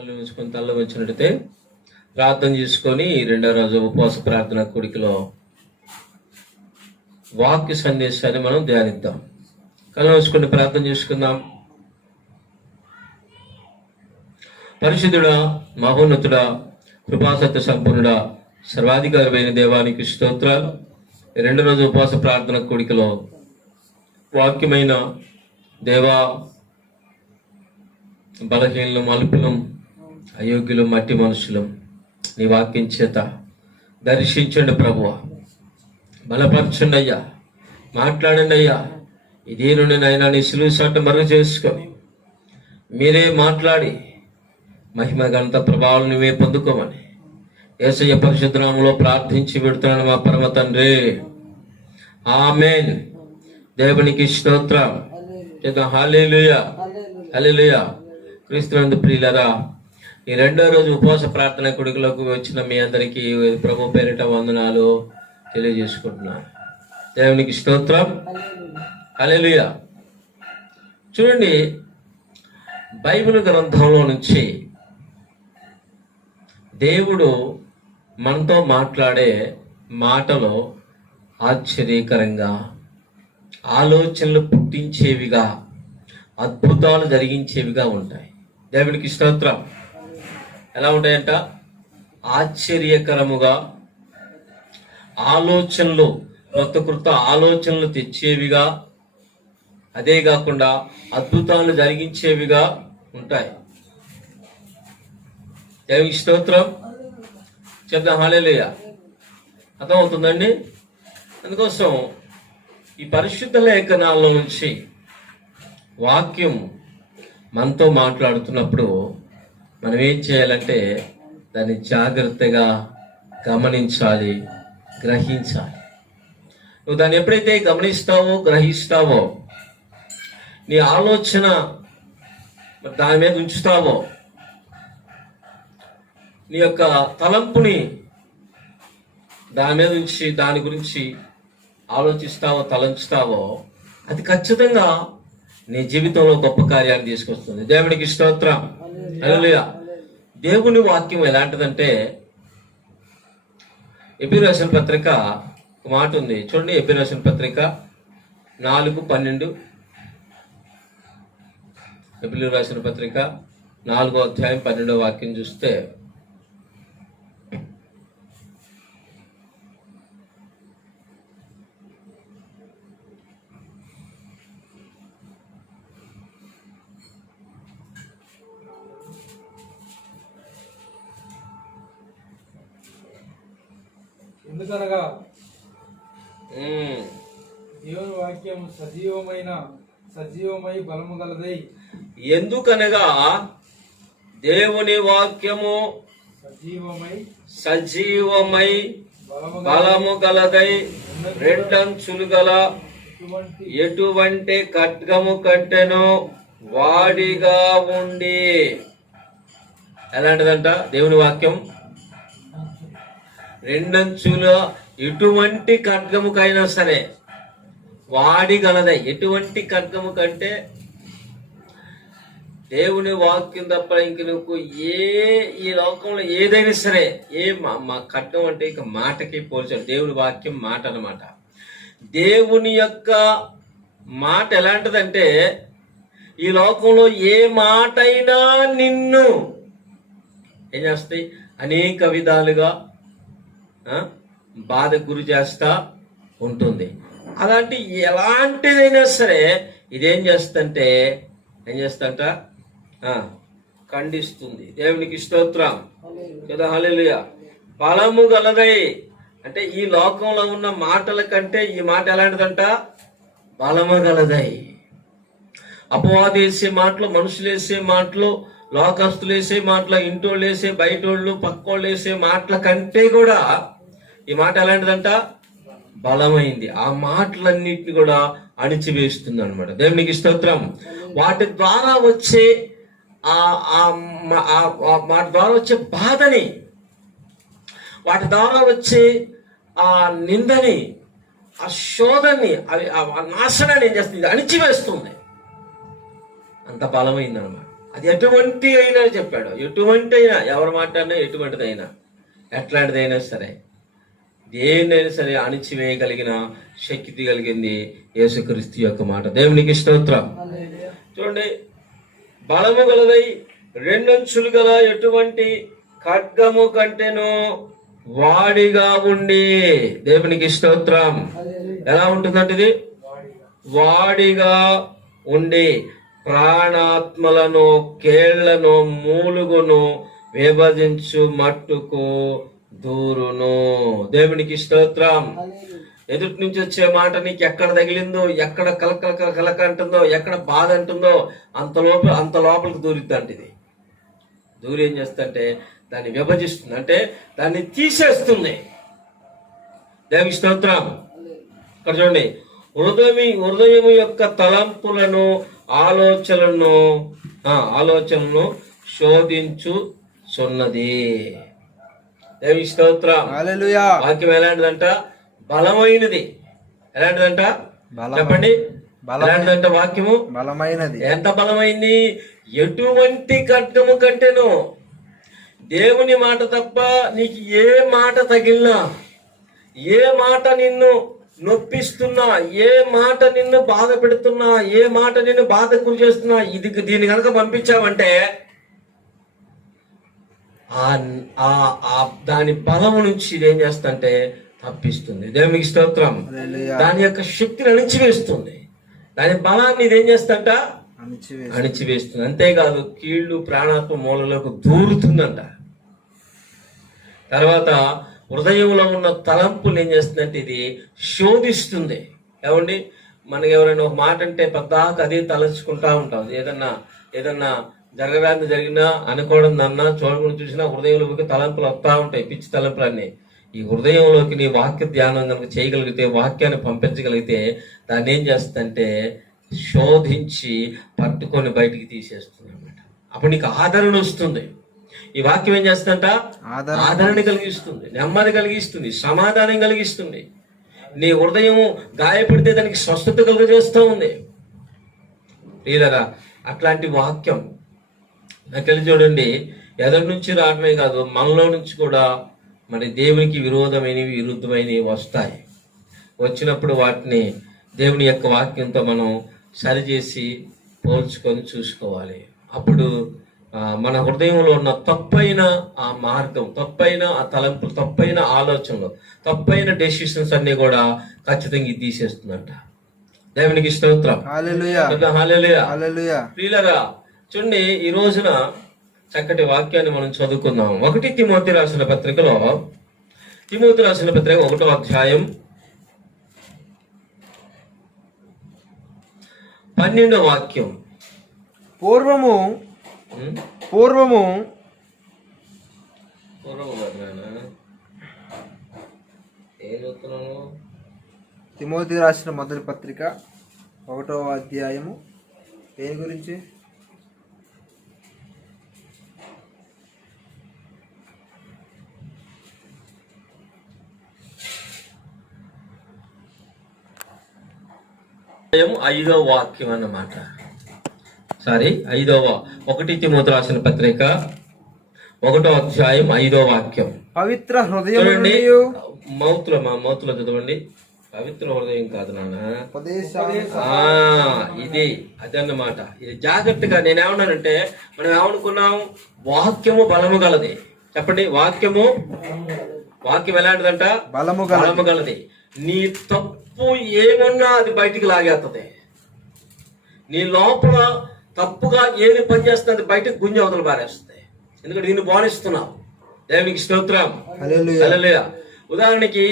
కళ్ళు మూసుకొని తల్ల వచ్చినట్టయితే ప్రార్థన చేసుకొని రెండో రోజు ఉపవాస ప్రార్థన కూడికలో వాక్య సందేశాన్ని మనం ధ్యానిద్దాం. కళ్ళు మూసుకొని ప్రార్థన చేసుకుందాం. పరిశుద్ధుడా, మహోన్నతుడా, కృపాసత్య సంపూర్ణుడా, సర్వాధికారమైన దేవానికి స్తోత్రాలు. రెండో రోజు ఉపవాస ప్రార్థన కూడికలో వాక్యమైన దేవా, బలహీనలు, మలుపులం, అయోగ్యులు, మట్టి మనుషులం నీ వాక్యం చేత దర్శించండి ప్రభువా. బలపరచండి అయ్యా, మాట్లాడండి అయ్యా. ఇదే నుండి నైనా నీ సులువు సాట మరుగు చేసుకొని మీరే మాట్లాడి మహిమ ఘనత ప్రభావాలు నువ్వే పొందుకోమని యేసయ్య పరిశుద్ధ నామములో ప్రార్థించి పెడుతున్నాను మా పరమ తండ్రి, ఆమేన్. దేవునికి స్తోత్రం. హల్లెలూయా, హల్లెలూయా. క్రీస్తునందు ప్రియులరా, ఈ రెండో రోజు ఉపవాస ప్రార్థన కొడుకులకు వచ్చిన మీ అందరికీ ప్రభు పేరిట వందనాలు తెలియజేసుకుంటున్నాను. దేవునికి స్తోత్రం. హల్లెలూయా. చూడండి, బైబిల్ గ్రంథంలో నుంచి దేవుడు మనతో మాట్లాడే మాటలు ఆశ్చర్యకరంగా, ఆలోచనలు పుట్టించేవిగా, అద్భుతాలు జరిగించేవిగా ఉంటాయి. దేవునికి స్తోత్రం. ఎలా ఉంటాయంట? ఆశ్చర్యకరముగా, ఆలోచనలు, కొత్త ఆలోచనలు తెచ్చేవిగా, అదే కాకుండా అద్భుతాలు జరిగించేవిగా ఉంటాయి. దేవునికి స్తోత్రం. చెప్దాం హల్లెలూయా. అర్థమవుతుందండి? అందుకోసం ఈ పరిశుద్ధ లేఖనాల్లో నుంచి వాక్యం మనతో మాట్లాడుతున్నప్పుడు మనం ఏం చేయాలంటే దాన్ని జాగ్రత్తగా గమనించాలి, గ్రహించాలి. నువ్వు దాన్ని ఎప్పుడైతే గమనిస్తావో, గ్రహిస్తావో, నీ ఆలోచన దాని మీద ఉంచుతావో, నీ యొక్క తలంపుని దాని మీద ఉంచి దాని గురించి ఆలోచిస్తావో, తలంచుతావో, అది ఖచ్చితంగా నీ జీవితంలో గొప్ప కార్యాన్ని తీసుకొస్తుంది. దేవునికి స్తోత్రం. హల్లెలూయా. దేవుని వాక్యం ఎలాంటిదంటే, ఎబ్రీ రాసిన పత్రిక ఒక మాట ఉంది చూడండి. ఎబ్రీ రాసిన పత్రిక 4:12. ఎబ్రీ రాసిన పత్రిక 4వ అధ్యాయం 12వ వాక్యం చూస్తే, ఎందుకనగా దేవుని వాక్యం సజీవమై బలము గలదై. ఎందుకనగా దేవుని వాక్యము సజీవమై బలము గలదై, రెండంచులు గల ఎటువంటి ఖడ్గము కంటెను వాడిగా ఉండి. ఎలాంటిదంట? దేవుని వాక్యం రెండంచుల ఎటువంటి ఖడ్గముకైనా సరే వాడిగలదై. ఎటువంటి ఖడ్గము కంటే దేవుని వాక్యం తప్ప ఇంక నువ్వు ఈ లోకంలో ఏదైనా సరే, మా ఖడ్గం అంటే ఇక మాటకి పోల్చాడు. దేవుని వాక్యం మాట అన్నమాట. దేవుని యొక్క మాట ఎలాంటిదంటే, ఈ లోకంలో ఏ మాటైనా నిన్ను ఏం చేస్తాయి? అనేక విధాలుగా బాధ గురి చేస్తా ఉంటుంది. అలాంటి ఎలాంటిదైనా సరే ఇదేం చేస్తంటే ఖండిస్తుంది. దేవునికి స్తోత్రం కదా. హల్లెలూయా. బలము గలదై అంటే ఈ లోకంలో ఉన్న మాటల కంటే ఈ మాట ఎలాంటిదంట? బలము గలదై. అపవాది వేసే మాటలు, మనుషులు వేసే మాటలు, లోకస్తులు వేసే మాటలు, ఇంటోళ్ళు వేసే, బయటోళ్ళు, పక్కోళ్ళు వేసే మాటల కంటే కూడా ఈ మాట ఎలాంటిదంట? బలమైంది. ఆ మాటలన్నిటిని కూడా అణిచివేస్తుంది అనమాట. దేవునికి స్తోత్రం. వాటి ద్వారా వచ్చే వాటి ద్వారా వచ్చే బాధని, వాటి ద్వారా వచ్చే ఆ నిందని, ఆ శోధని, ఆ నాశనాన్ని ఏం చేస్తుంది? అణిచివేస్తుంది. అంత బలమైందనమాట. అది ఎటువంటి అయినా చెప్పాడు, ఎటువంటి అయినా, ఎవరు మాట్లాడినా ఎటువంటిదైనా, ఎట్లాంటిదైనా సరే, దేన్నైనా సరే అణిచివేయగలిగిన శక్తి కలిగింది యేసుక్రీస్తు యొక్క మాట. దేవునికి స్తోత్రం. చూడండి, బలము గలదై రెండంచులు గల ఎటువంటి ఖడ్గము కంటేను వాడిగా ఉండి, దేవునికి స్తోత్రం. ఎలా ఉంటుందంటే ఇది వాడిగా ఉండి ప్రాణాత్మలను కేళ్లను మూలుగును విభజించు మట్టుకు దూరును. దేవునికి స్తోత్రం. ఎదుటి నుంచి వచ్చే మాట నీకు ఎక్కడ తగిలిందో, ఎక్కడ కలక అంటుందో, ఎక్కడ బాధ అంటుందో అంత లోపలికి దూరిద్ది అంటది. దూరి ఏం చేస్తుంటే దాన్ని విభజిస్తుంది, అంటే దాన్ని తీసేస్తుంది. దేవునికి స్తోత్రం. ఇక్కడ చూడండి, హృదయము యొక్క తలంపులను ఆలోచనలను శోధించుచున్నది. దేవునికి స్తోత్రం. హల్లెలూయా. వాక్యం ఎలాంటిదంట? బలమైనది. ఎలాంటిదంట చెప్పండి? ఎలాంటిదంట వాక్యము? బలమైనది. ఎంత బలమైంది? ఎటువంటి ఖడ్గము కంటేను. దేవుని మాట తప్ప నీకు ఏ మాట తగిలినా, ఏ మాట నిన్ను నొప్పిస్తున్నా, ఏ మాట నిన్ను బాధ పెడుతున్నా, ఏ మాట నిన్ను బాధ గురి చేస్తున్నా, దీన్ని కనుక పంపించావంటే దాని బలము నుంచి ఇదేం చేస్తుంటే తప్పిస్తుంది. దేవునికి స్తోత్రం. దాని యొక్క శక్తిని అణిచివేస్తుంది. దాని బలాన్ని ఇదేం చేస్తంట? అణిచివేస్తుంది. అంతేకాదు, కీళ్లు ప్రాణాత్మ మూలలోకి దూరుతుందంట. తర్వాత హృదయంలో ఉన్న తలంపులు ఏం చేస్తుందంటే ఇది శోధిస్తుంది. ఏమండి, మనకి ఎవరైనా ఒక మాట అంటే పెద్దాక అదే తలచుకుంటా ఉంటాం. ఏదన్నా జరగరాంది జరిగినా, అనుకోవడం అన్నా, చూడకుండా చూసినా హృదయంలోకి తలంపులు వస్తా ఉంటాయి, పిచ్చి తలంపులన్నీ. ఈ హృదయంలోకి నీ వాక్య ధ్యానం కనుక చేయగలిగితే, వాక్యాన్ని పంపించగలిగితే, దాన్ని ఏం చేస్తుందంటే శోధించి పట్టుకొని బయటికి తీసేస్తుంది అన్నమాట. అప్పుడు నీకు ఆదరణ వస్తుంది. ఈ వాక్యం ఏం చేస్తుందంట? ఆదరణ కలిగిస్తుంది, నెమ్మది కలిగిస్తుంది, సమాధానం కలిగిస్తుంది. నీ హృదయం గాయపడితే దానికి స్వస్థత కలుగజేస్తూ ఉంది. ప్రియులారా, అట్లాంటి వాక్యం నాకు చూడండి, ఎదరి నుంచి రావడమే కాదు, మనలో నుంచి కూడా మరి దేవునికి విరుద్ధమైనవి వస్తాయి. వచ్చినప్పుడు వాటిని దేవుని యొక్క వాక్యంతో మనం సరిచేసి పోల్చుకొని చూసుకోవాలి. అప్పుడు మన హృదయంలో ఉన్న తప్పైన ఆ మార్గం, తప్పైన ఆ తలంపులు, తప్పైన ఆలోచనలు, తప్పైన డెసిషన్స్ అన్ని కూడా ఖచ్చితంగా తీసేస్తుందంట. దేవునికి స్తోత్రం. హల్లెలూయా. హల్లెలూయా. హల్లెలూయా. ప్రియులారా, చూడండి, ఈ రోజున చక్కటి వాక్యాన్ని మనం చదువుకుందాం. 1 తిమోతి రాసిన పత్రికలో, తిమోతి రాసిన పత్రిక 1వ అధ్యాయం 12వ వాక్యం. పూర్వము తిమోతి రాసిన మొదటి పత్రిక 1వ అధ్యాయము దేని గురించి? ఐదవ వాక్యం అన్నమాట. 1 తిమోతి రాసిన పత్రిక 1వ అధ్యాయం 5వ వాక్యం. పవిత్ర హృదయం మౌతులో చదవండి. పవిత్ర హృదయం కాదు నాన్న, ఇది అదన్నమాట. ఇది జాగ్రత్తగా నేనేమన్నానంటే, మనం ఏమనుకున్నాం? వాక్యము బలము గలది. చెప్పండి, వాక్యం ఎలాంటిదంట? బలము గలది. నీ తప్పు ఏమన్నా అది బయటికి లాగేస్తుంది. నీ లోపల తప్పుగా ఏది పనిచేస్తుంది బయటకు గుంజి అవతల పారేస్తుంది. ఎందుకంటే నిన్ను బోధిస్తున్నావు. దేవునికి స్తోత్రం. హల్లెలూయా. ఉదాహరణకి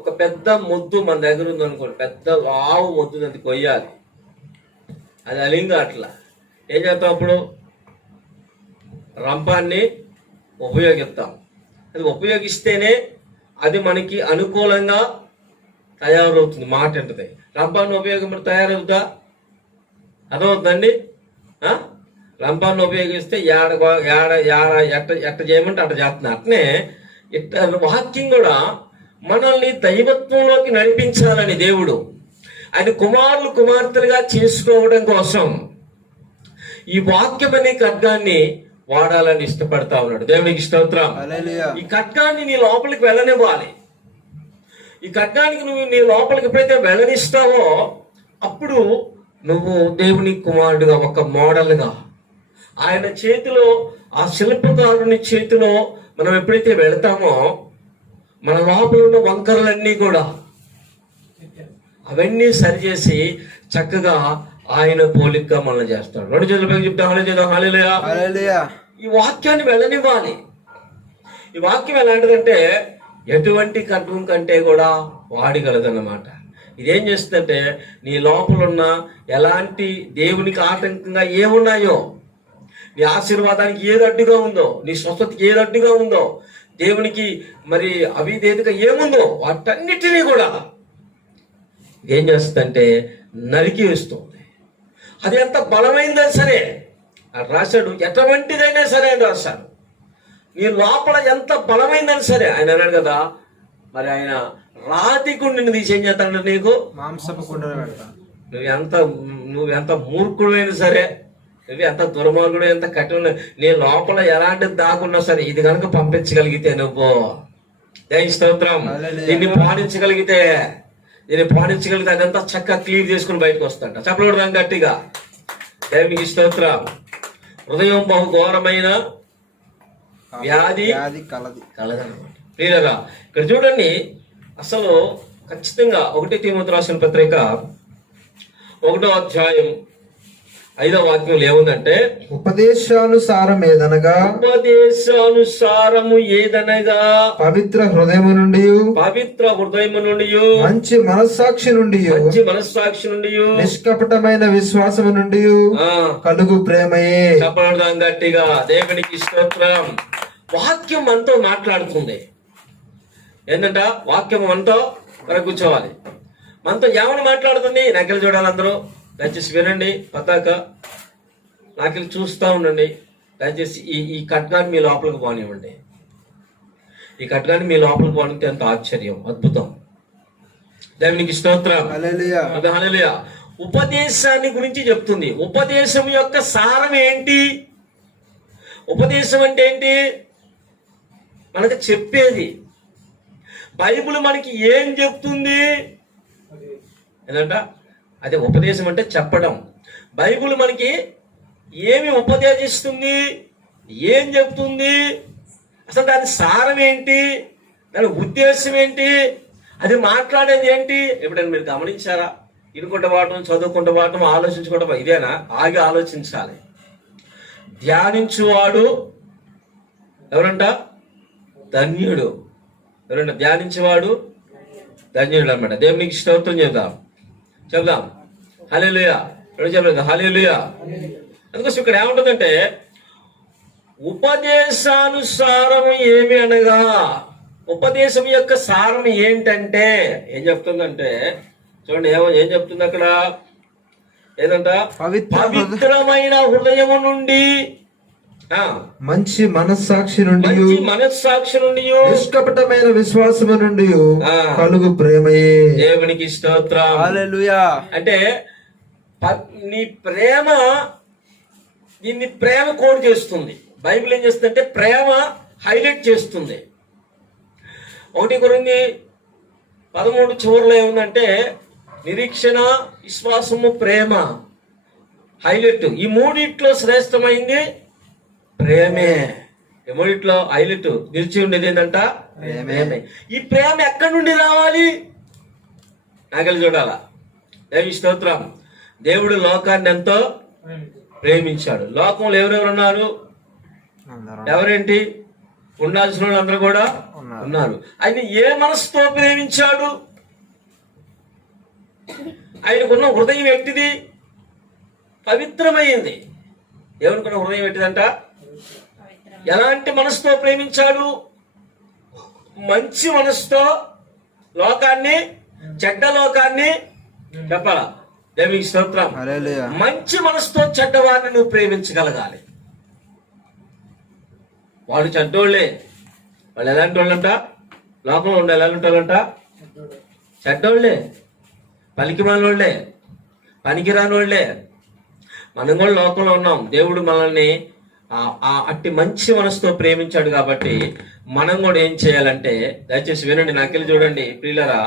ఒక పెద్ద మొద్దు మన దగ్గర ఉందనుకోండి, పెద్ద ఆవు మొద్దు అది కొయ్యాలి, అది అలింగా అట్లా ఏం చేస్తాం? అప్పుడు రంపాన్ని ఉపయోగిస్తాం. అది ఉపయోగిస్తేనే అది మనకి అనుకూలంగా తయారవుతుంది. మాట అంటే రంపాన్ని ఉపయోగం తయారవుతా అర్థమవుతుందండి. రంపాన్ని ఉపయోగిస్తే ఎట్ట చేయమంటే అట్ట చేస్తున్నా. అట్నే వాక్యం కూడా మనల్ని దైవత్వంలోకి నడిపించాలని దేవుడు ఆయన కుమారులు కుమార్తెలుగా చేసుకోవడం కోసం ఈ వాక్యం అనే ఖడ్గాన్ని వాడాలని ఇష్టపడతా ఉన్నాడు. దేవునికి స్తోత్రం. హల్లెలూయా. ఈ ఖడ్గాన్ని నీ లోపలికి వెళ్ళనివ్వాలి. ఈ ఖడ్గానికి నువ్వు నీ లోపలికి ఎప్పుడైతే వెళ్ళనిస్తావో అప్పుడు నువ్వు దేవుని కుమారుడుగా, ఒక మోడల్గా ఆయన చేతిలో, ఆ శిల్పకారుని చేతిలో మనం ఎప్పుడైతే వెళతామో మన లోపల ఉన్న వంకరలన్నీ కూడా అవన్నీ సరిచేసి చక్కగా ఆయన పోలికగా మనల్ని చేస్తాడు. రెండు చేతుల పైకి చెప్తా హల్లెలూయా. హల్లెలూయా. ఈ వాక్యాన్ని వెళ్ళనివ్వాలి. ఈ వాక్యం ఎలాంటిదంటే ఎటువంటి ఖడ్గం కంటే కూడా వాడగలదన్నమాట. ఇదేం చేస్తుందంటే నీ లోపల ఉన్న ఎలాంటి దేవునికి ఆటంకంగా ఏమున్నాయో, నీ ఆశీర్వాదానికి ఏది అడ్డుగా ఉందో, నీ స్వస్థతకి ఏది అడ్డుగా ఉందో, దేవునికి మరి అవిధేయతగా ఏముందో వాటన్నిటినీ కూడా ఏం చేస్తుందంటే నరికి వేస్తుంది. అది ఎంత బలమైందని సరే అది రాశాడు, ఎటువంటిదైనా సరే అని రాశాడు. నీ లోపల ఎంత బలమైందని సరే ఆయన అన్నాడు కదా, మరి ఆయన రాతి కుండిని తీసి ఏం చేస్తాడు నీకు మాంసపు కుండలో పెడతా. నువ్వెంత మూర్ఖుడైనా సరే, నువ్వు ఎంత దుర్మార్గుడు, ఎంత కఠిన, నీ లోపల ఎలాంటిది దాకున్నా సరే ఇది కనుక పంపించగలిగితే నువ్వు దేవుని స్తోత్రం, దీన్ని పాటించగలిగితే అదంతా చక్కగా క్లియర్ చేసుకుని బయటకు వస్తాడ. చెప్పలేడు గట్టిగా. దేవునికి స్తోత్రం. హృదయం బహు ఘోరమైన వ్యాధి కలదన్నమాట. ప్రియరా ఇక్కడ చూడండి, అసలు ఖచ్చితంగా 1 తిమోతి రాసిన పత్రిక 1వ అధ్యాయం 5వ వాక్యం ఏముందంటే, ఉపదేశానుసారము ఏదనగా పవిత్ర హృదయము నుండి మంచి మనస్సాక్షి నుండి నిష్కపటమైన విశ్వాసము నుండి కలుగు ప్రేమయే. చెప్పడం గట్టిగా. దేవునికి స్తోత్రం. వాక్యం మనతో మాట్లాడుతుంది. ఏంటంట వాక్యం మనతో కూర్చోవాలి. మనతో ఏమని మాట్లాడుతుంది? నాకెళ్ళి చూడాలి అందరూ, దయచేసి వినండి. పతాక నాకెళ్ళి చూస్తూ ఉండండి. దయచేసి ఈ ఖడ్గాన్ని మీ లోపలికి పోనివ్వండి. ఈ ఖడ్గాన్ని మీ లోపలికి పోనితే ఎంత ఆశ్చర్యం, అద్భుతం. దేవునికి స్తోత్రం. హల్లెలూయా. ఉపదేశాన్ని గురించి చెప్తుంది. ఉపదేశం యొక్క సారం ఏంటి? ఉపదేశం అంటే ఏంటి? మనకు చెప్పేది. బైబిల్ మనకి ఏం చెప్తుంది? ఏంటంట అదే ఉపదేశం అంటే చెప్పడం. బైబిల్ మనకి ఏమి ఉపదేశిస్తుంది, ఏం చెప్తుంది, అసలు దాని సారం ఏంటి, దాని ఉద్దేశం ఏంటి, అది మాట్లాడేది ఏంటి? ఎప్పుడైనా మీరు గమనించారా? ఇనుకుంట వాడటం, చదువుకుంటూ వాడటం, ఆలోచించుకోవటం ఇదేనా? ఆగి ఆలోచించాలి. ధ్యానించువాడు ఎవరంట? ధన్యుడు. ఎవరంట? ధ్యానించేవాడు ధన్యుడు అన్నమాట. దేవునికి స్తోత్రం చెప్దాం. హల్లెలూయా. చెప్పలేదు హల్లెలూయా. అందుకోసం ఇక్కడ ఏముంటుందంటే, ఉపదేశానుసారము ఏమి అనగా, ఉపదేశం యొక్క సారం ఏంటంటే ఏం చెప్తుందంటే, చూడండి ఏం చెప్తుంది అక్కడ. ఏదంట? పవిత్రమైన హృదయము నుండి, మంచి మనస్సాక్షి నుండి నిష్కపటమైన విశ్వాసము నుండి కలుగు ప్రేమయే. దేవునికి స్తోత్రం. హల్లెలూయా. అంటే నీ ప్రేమ, దీన్ని ప్రేమ కోడ్ చేస్తుంది. బైబిల్ ఏం చేస్తుందంటే ప్రేమ హైలైట్ చేస్తుంది. 1 కొరింథీ 13 చివరిలో ఏముందంటే, నిరీక్షణ, విశ్వాసము, ప్రేమ హైలైట్. ఈ మూడిట్లో శ్రేష్టమైంది ప్రేమే. ఈ మూడిట్లో హైలైట్ నిలిచి ఉండేది ఏంటంట? ప్రేమే. ఈ ప్రేమ ఎక్కడి నుండి రావాలి? నాగలి చూడాలా. దేవి స్తోత్రం. దేవుడు లోకాన్ని ఎంతో ప్రేమించాడు. లోకంలో ఎవరెవరు ఉన్నారు? ఎవరేంటి? ఉండాల్సిన వాళ్ళు అందరూ కూడా ఉన్నారు. ఆయన ఏ మనసుతో ప్రేమించాడు? ఆయనకున్న హృదయం ఎట్టిది? పవిత్రమైంది. ఏమనుకున్న హృదయం ఎట్టిదంట? ఎలాంటి మనసుతో ప్రేమించాడు? మంచి మనసుతో. లోకాన్ని, చెడ్డ లోకాన్ని చెప్పాలా? దేవునికి స్తోత్రం. మంచి మనసుతో చెడ్డవారిని నువ్వు ప్రేమించగలగాలి. వాళ్ళు చెడ్డోళ్ళే. వాళ్ళు ఎలాంటి వాళ్ళంట? లోకంలో ఉండే ఎలాంటి వాళ్ళంట? చెడ్డోళ్ళే, పలికిమాలోళ్లే, పనికిరానోళ్లే. మనం కూడా లోకంలో ఉన్నాం. దేవుడు మనల్ని అట్టి మంచి మనసుతో ప్రేమించాడు కాబట్టి మనం కూడా ఏం చేయాలంటే, దయచేసి వినండి, నాకెళ్ళి చూడండి ప్రియులరా,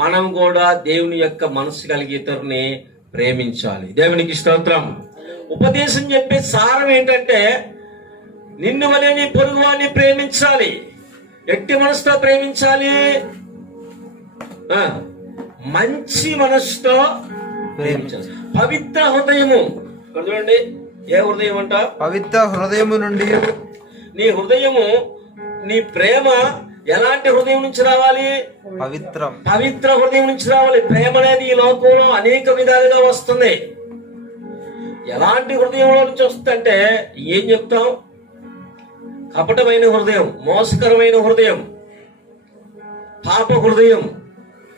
మనం కూడా దేవుని యొక్క మనసు కలిగి ఇతరుని ప్రేమించాలి. దేవునికి స్తోత్రం. ఉపదేశం చెప్పే సారం ఏంటంటే, నిన్ను వలె నీ పొరుగు వారిని ప్రేమించాలి. ఎట్టి మనసుతో ప్రేమించాలి? మంచి మనసుతో ప్రేమించాలి. పవిత్ర హృదయము. ఇక్కడ చూడండి, ఏ హృదయం అంట? పవిత్ర హృదయము నుండి. నీ హృదయము, నీ ప్రేమ ఎలాంటి హృదయం నుంచి రావాలి? పవిత్ర హృదయం నుంచి రావాలి. ప్రేమ అనేది ఈ లోకంలో అనేక విధాలుగా వస్తుంది. ఎలాంటి హృదయంలో నుంచి వస్తుందంటే ఏం చెప్తాం? కపటమైన హృదయం, మోసకరమైన హృదయం, పాప హృదయం,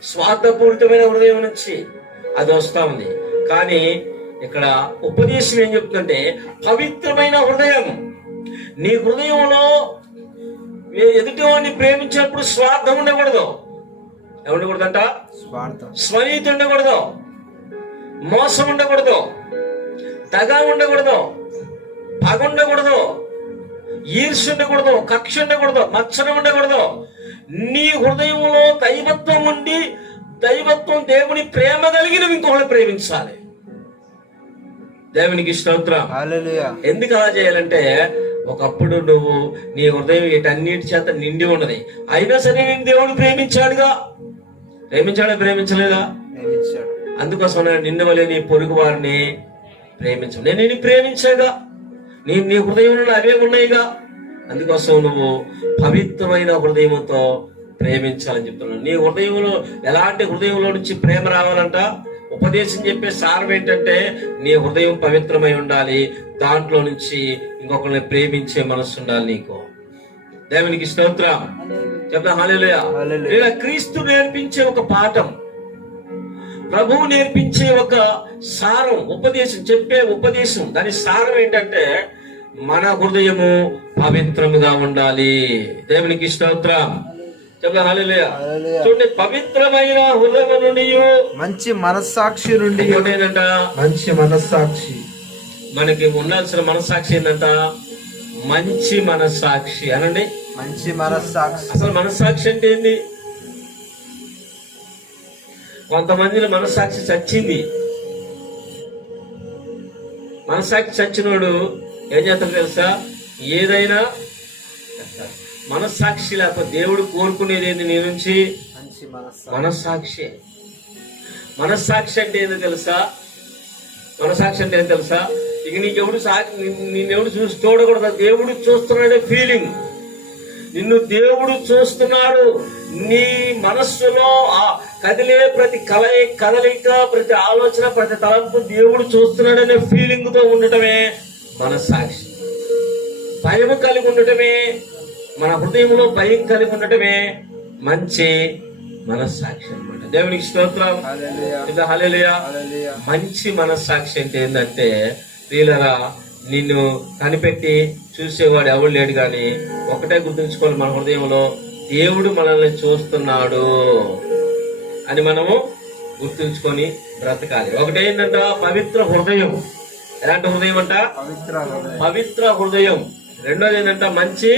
స్వార్థపూరితమైన హృదయం నుంచి అది వస్తా ఉంది. కానీ ఇక్కడ ఉపదేశం ఏం చెప్తుందంటే, పవిత్రమైన హృదయం. నీ హృదయంలో ఎదుటి వాడిని ప్రేమించినప్పుడు స్వార్థం ఉండకూడదు. ఏముండకూడదంట? స్వనీతి ఉండకూడదు, మోసం ఉండకూడదు, దగా ఉండకూడదు, పగ ఉండకూడదు, ఈర్ష్య ఉండకూడదు, కక్ష ఉండకూడదు, మత్సరం ఉండకూడదు. నీ హృదయంలో దైవత్వం ఉండి, దైవత్వం దేవుని ప్రేమ కలిగి నువ్వు ఇంకొకరిని ప్రేమించాలి. దేవునికి స్తోత్రం. ఎందుకు అలా చేయాలంటే, ఒకప్పుడు నువ్వు నీ హృదయం వీటన్నిటి చేత నిండి ఉన్నది, అయినా సరే నేను దేవుడు ప్రేమించాడుగా. ప్రేమించాడా? ప్రేమించలేదా? అందుకోసం నిన్ను వలె నీ పొరుగు వారిని ప్రేమించు. నేను నిన్ను ప్రేమించాగా, నీ హృదయంలో అవే ఉన్నాయిగా. అందుకోసం నువ్వు పవిత్రమైన హృదయంతో ప్రేమించాలని చెప్తున్నాను. నీ హృదయంలో ఎలాంటి హృదయంలో నుంచి ప్రేమ రావాలంట? ఉపదేశం చెప్పే సారం ఏంటంటే, నీ హృదయం పవిత్రమై ఉండాలి. దాంట్లో నుంచి ఇంకొకరిని ప్రేమించే మనసు ఉండాలి నీకు. దేవునికి స్తోత్రం. చెప్తా హల్లెలూయా. ఇలా క్రీస్తు నేర్పించే ఒక పాఠం, ప్రభువు నేర్పించే ఒక సారం, ఉపదేశం, చెప్పే ఉపదేశం, దాని సారం ఏంటంటే, మన హృదయము పవిత్రముగా ఉండాలి. దేవునికి స్తోత్రం. చెప్తా హల్లెలూయా. చూడండి, పవిత్రమైన హృదయం నుండి మంచి మనస్సాక్షి నుండి. ఏంటంట? మంచి మనస్సాక్షి. మనకి ఉండాల్సిన మనస్సాక్షి ఏంటంట? మంచి మనస్సాక్షి. అనండి, మంచి మనస్సాక్షి. అసలు మనస్సాక్షి అంటే ఏంటి? కొంతమందిలో మనస్సాక్షి చచ్చింది. మనస్సాక్షి చచ్చినోడు ఏం చేస్తాడు తెలుసా? ఏదైనా మనస్సాక్షి లేకపోతే దేవుడు కోరుకునేది ఏంది నీ నుంచి? మనస్సాక్షి. మనస్సాక్షి అంటే ఏందో తెలుసా? మనస్సాక్షి అంటే ఏం తెలుసా? ఇక నీకెవడు నిన్నెవడు చూడకూడదు, దేవుడు చూస్తున్నాడే ఫీలింగ్. నిన్ను దేవుడు చూస్తున్నాడు. నీ మనస్సులో కదిలే ప్రతి కదలిక, ప్రతి ఆలోచన, ప్రతి తలంపు దేవుడు చూస్తున్నాడనే ఫీలింగ్ తో ఉండటమే మనస్సాక్షి. భయం కలిగి ఉండటమే, మన హృదయంలో భయం కలిగి ఉండటమే మంచి మనస్సాక్షి అన్నమాట. దేవునికి స్తోత్రం. హల్లెలూయా. మంచి మనస్సాక్షి అంటే ఏంటంటే, ప్రియులరా, నిన్ను కనిపెట్టి చూసేవాడు ఎవడు లేడు, కానీ ఒకటే గుర్తుంచుకోవాలి, మన హృదయంలో దేవుడు మనల్ని చూస్తున్నాడు అని మనము గుర్తుంచుకొని బ్రతకాలి. ఒకటి ఏంటంట? పవిత్ర హృదయం. ఎలాంటి హృదయం అంట? పవిత్ర హృదయం. రెండోది ఏంటంట? మంచి